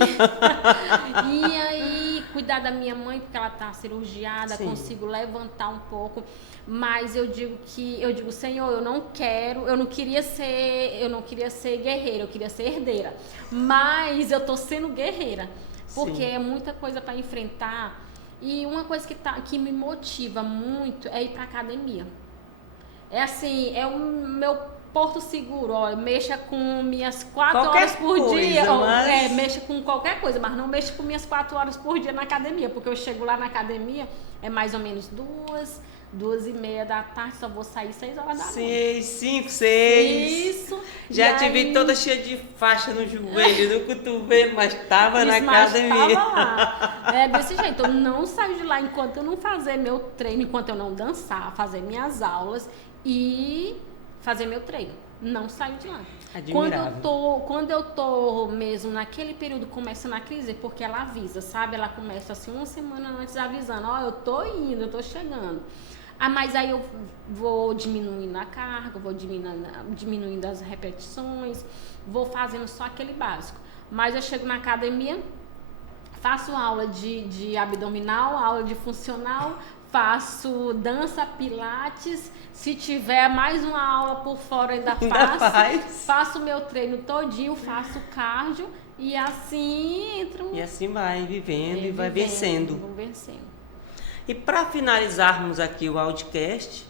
E aí, cuidar da minha mãe, porque ela tá cirurgiada, Sim. consigo levantar um pouco. Mas eu digo, Senhor, eu não queria ser guerreira, eu queria ser herdeira. Mas eu tô sendo guerreira, porque Sim. é muita coisa para enfrentar. E uma coisa que me motiva muito é ir pra academia. É assim, é o meu porto seguro, ó, mexa com minhas 4 horas por dia, mas... mexa com qualquer coisa, mas não mexa com minhas 4 horas por dia na academia, porque eu chego lá na academia, é mais ou menos 2h30 da tarde, só vou sair 6 horas da noite. 5, 6. Isso. Já te vi toda cheia de faixa no joelho, no cotovelo, mas tava na academia. Tava lá. É desse jeito, eu não saio de lá enquanto eu não fazer meu treino, enquanto eu não dançar, fazer minhas aulas e fazer meu treino. Não saio de lá. Admirável. Quando eu tô mesmo naquele período começando a crise, porque ela avisa, sabe? Ela começa assim uma semana antes avisando, ó, eu tô indo, eu tô chegando. Mas aí eu vou diminuindo a carga, vou diminuindo as repetições, vou fazendo só aquele básico. Mas eu chego na academia, faço aula de abdominal, aula de funcional, faço dança, pilates, se tiver mais uma aula por fora ainda faço meu treino todinho, faço cardio e assim entro. E assim vai vivendo e vai vencendo. Vou vencendo. E para finalizarmos aqui o podcast,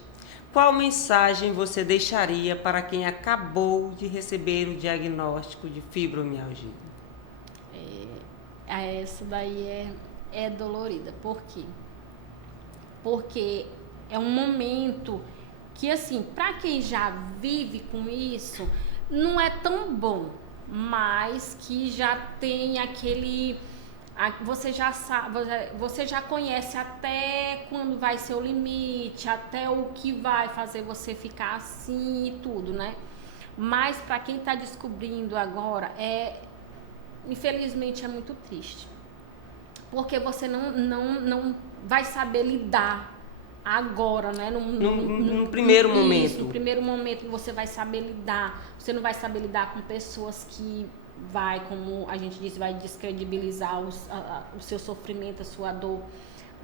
qual mensagem você deixaria para quem acabou de receber o diagnóstico de fibromialgia? Essa daí é dolorida. Por quê? Porque é um momento que, assim, para quem já vive com isso, não é tão bom, mas que já tem aquele... Você já sabe, você já conhece até quando vai ser o limite, até o que vai fazer você ficar assim e tudo, né? Mas para quem está descobrindo agora, infelizmente é muito triste. Porque você não vai saber lidar agora, né? No primeiro momento. No primeiro momento você vai saber lidar. Você não vai saber lidar com pessoas que como a gente diz, vai descredibilizar o seu sofrimento, a sua dor.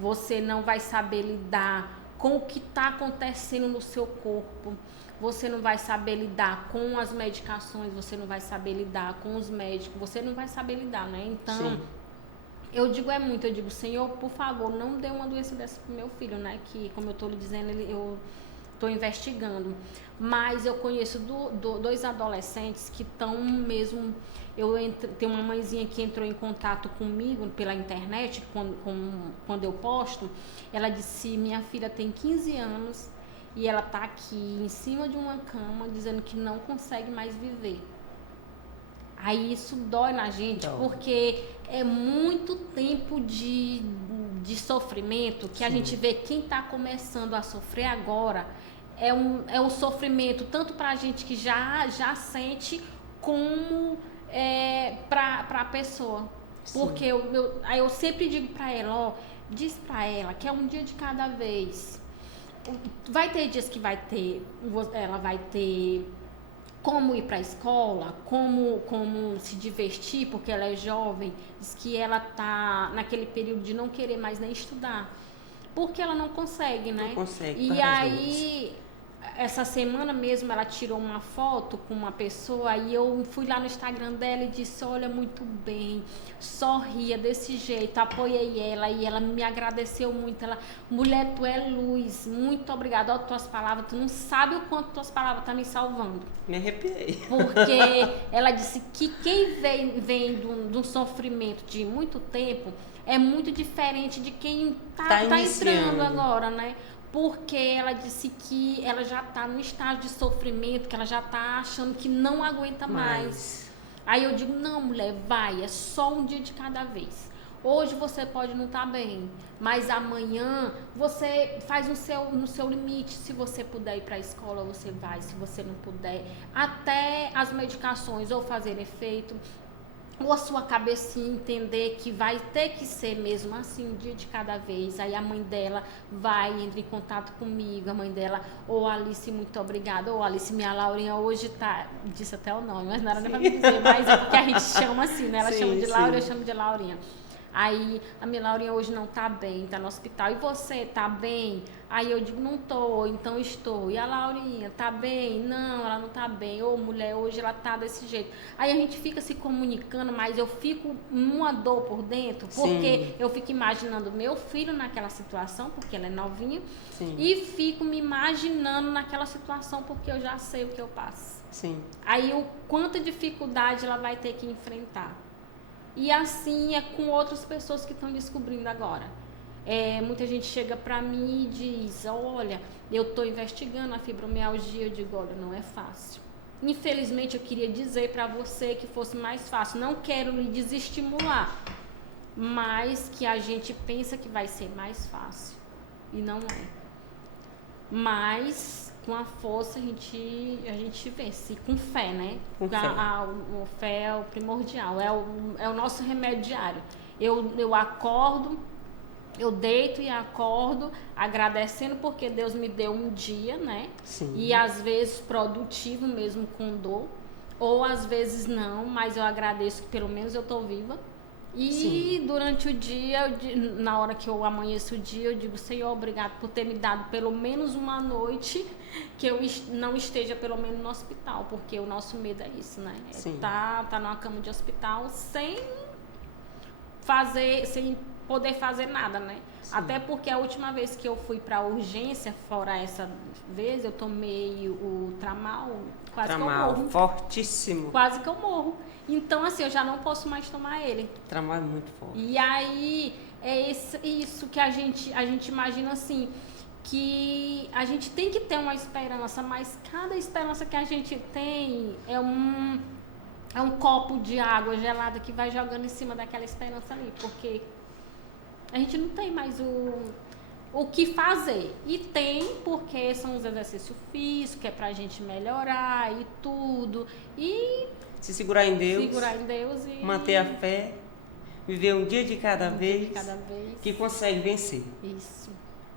Você não vai saber lidar com o que está acontecendo no seu corpo. Você não vai saber lidar com as medicações, você não vai saber lidar com os médicos, você não vai saber lidar, né? Então, sim, eu digo Senhor, por favor, não dê uma doença dessa pro meu filho, né? Que, como eu estou lhe dizendo, eu estou investigando. Mas eu conheço 2 adolescentes que estão mesmo... Tem uma mãezinha que entrou em contato comigo pela internet, quando eu posto. Ela disse, minha filha tem 15 anos e ela está aqui em cima de uma cama dizendo que não consegue mais viver. Aí isso dói na gente, porque é muito tempo de sofrimento que, sim, a gente vê quem está começando a sofrer agora. É um sofrimento tanto para a gente que já sente, como para a pessoa. Sim. Porque eu sempre digo para ela, diz para ela que é um dia de cada vez. Vai ter dias que ela vai ter como ir para a escola, como se divertir, porque ela é jovem. Diz que ela tá naquele período de não querer mais nem estudar, porque ela não consegue, né? Não consegue. E aí, essa semana mesmo, ela tirou uma foto com uma pessoa, e eu fui lá no Instagram dela e disse, olha, muito bem, sorria desse jeito, apoiei ela, e ela me agradeceu muito. Ela, mulher, tu é luz, muito obrigada, ó, tuas palavras, tu não sabe o quanto tuas palavras estão me salvando. Me arrepiei. Porque ela disse que quem vem de um sofrimento de muito tempo é muito diferente de quem tá entrando agora, né? Porque ela disse que ela já está no estágio de sofrimento, que ela já está achando que não aguenta mais. Aí eu digo, não, mulher, vai, é só um dia de cada vez. Hoje você pode não estar bem, mas amanhã você faz no seu limite. Se você puder ir para a escola, você vai. Se você não puder, até as medicações ou fazer efeito. ou a sua cabecinha entender que vai ter que ser mesmo assim, um dia de cada vez. Aí a mãe dela vai, entra em contato comigo, a mãe dela, ô Alice, muito obrigada, ô Alice, minha Laurinha hoje tá, disse até o nome, mas não era nem pra me dizer, mas é porque a gente chama assim, né? Ela chama de Laura, eu chamo de Laurinha. Aí a minha Laurinha hoje não tá bem, tá no hospital. E você, tá bem? Aí eu digo, não tô, então estou. E a Laurinha, tá bem? Não, ela não tá bem. Ô, mulher, hoje ela tá desse jeito. Aí a gente fica se comunicando, mas eu fico numa dor por dentro, porque eu fico imaginando meu filho naquela situação, porque ela é novinha, e fico me imaginando naquela situação, porque eu já sei o que eu passo. Aí o quanta dificuldade ela vai ter que enfrentar. E assim é com outras pessoas que estão descobrindo agora. Muita gente chega para mim e diz, olha, eu estou investigando a fibromialgia. Eu digo, olha, não é fácil. Infelizmente, eu queria dizer para você que fosse mais fácil. Não quero lhe desestimular, mas que a gente pensa que vai ser mais fácil. E não é. Mas com a força a gente vence, com fé, né? A fé é o primordial, é o nosso remédio diário. Eu acordo, eu deito e acordo agradecendo porque Deus me deu um dia, né? E às vezes produtivo mesmo com dor, ou às vezes não, mas eu agradeço que pelo menos eu tô viva. E durante o dia, na hora que eu amanheço o dia, eu digo, Senhor, obrigado por ter me dado pelo menos uma noite que eu não esteja pelo menos no hospital, porque o nosso medo é isso, né? Tá numa cama de hospital sem poder fazer nada, né? Até porque a última vez que eu fui pra urgência, fora essa vez, eu tomei o Tramal, quase que eu morro. Fortíssimo. Quase que eu morro. Então, assim, eu já não posso mais tomar ele. Tramal é muito forte. E aí, é isso que a gente imagina, assim, que a gente tem que ter uma esperança, mas cada esperança que a gente tem é um copo de água gelada que vai jogando em cima daquela esperança ali, porque a gente não tem mais o que fazer. E tem, porque são os exercícios físicos, que é pra gente melhorar e tudo. E se segurar em Deus. E manter a fé. Viver um dia de cada vez. Que consegue vencer. Isso.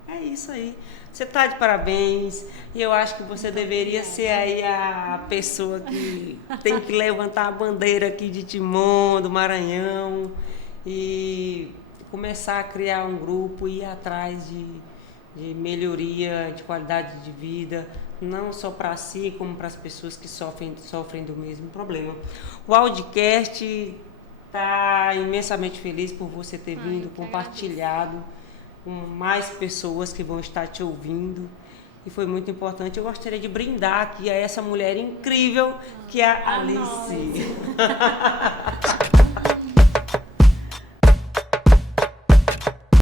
É isso aí. Você tá de parabéns. E eu acho que você deveria ser aí a pessoa que tem que levantar a bandeira aqui de Timon, do Maranhão. E começar a criar um grupo e ir atrás de melhoria, de qualidade de vida, não só para si, como para as pessoas que sofrem do mesmo problema. O Audicast está imensamente feliz por você ter vindo, compartilhado com mais pessoas que vão estar te ouvindo. E foi muito importante. Eu gostaria de brindar aqui a essa mulher incrível que é a Alice.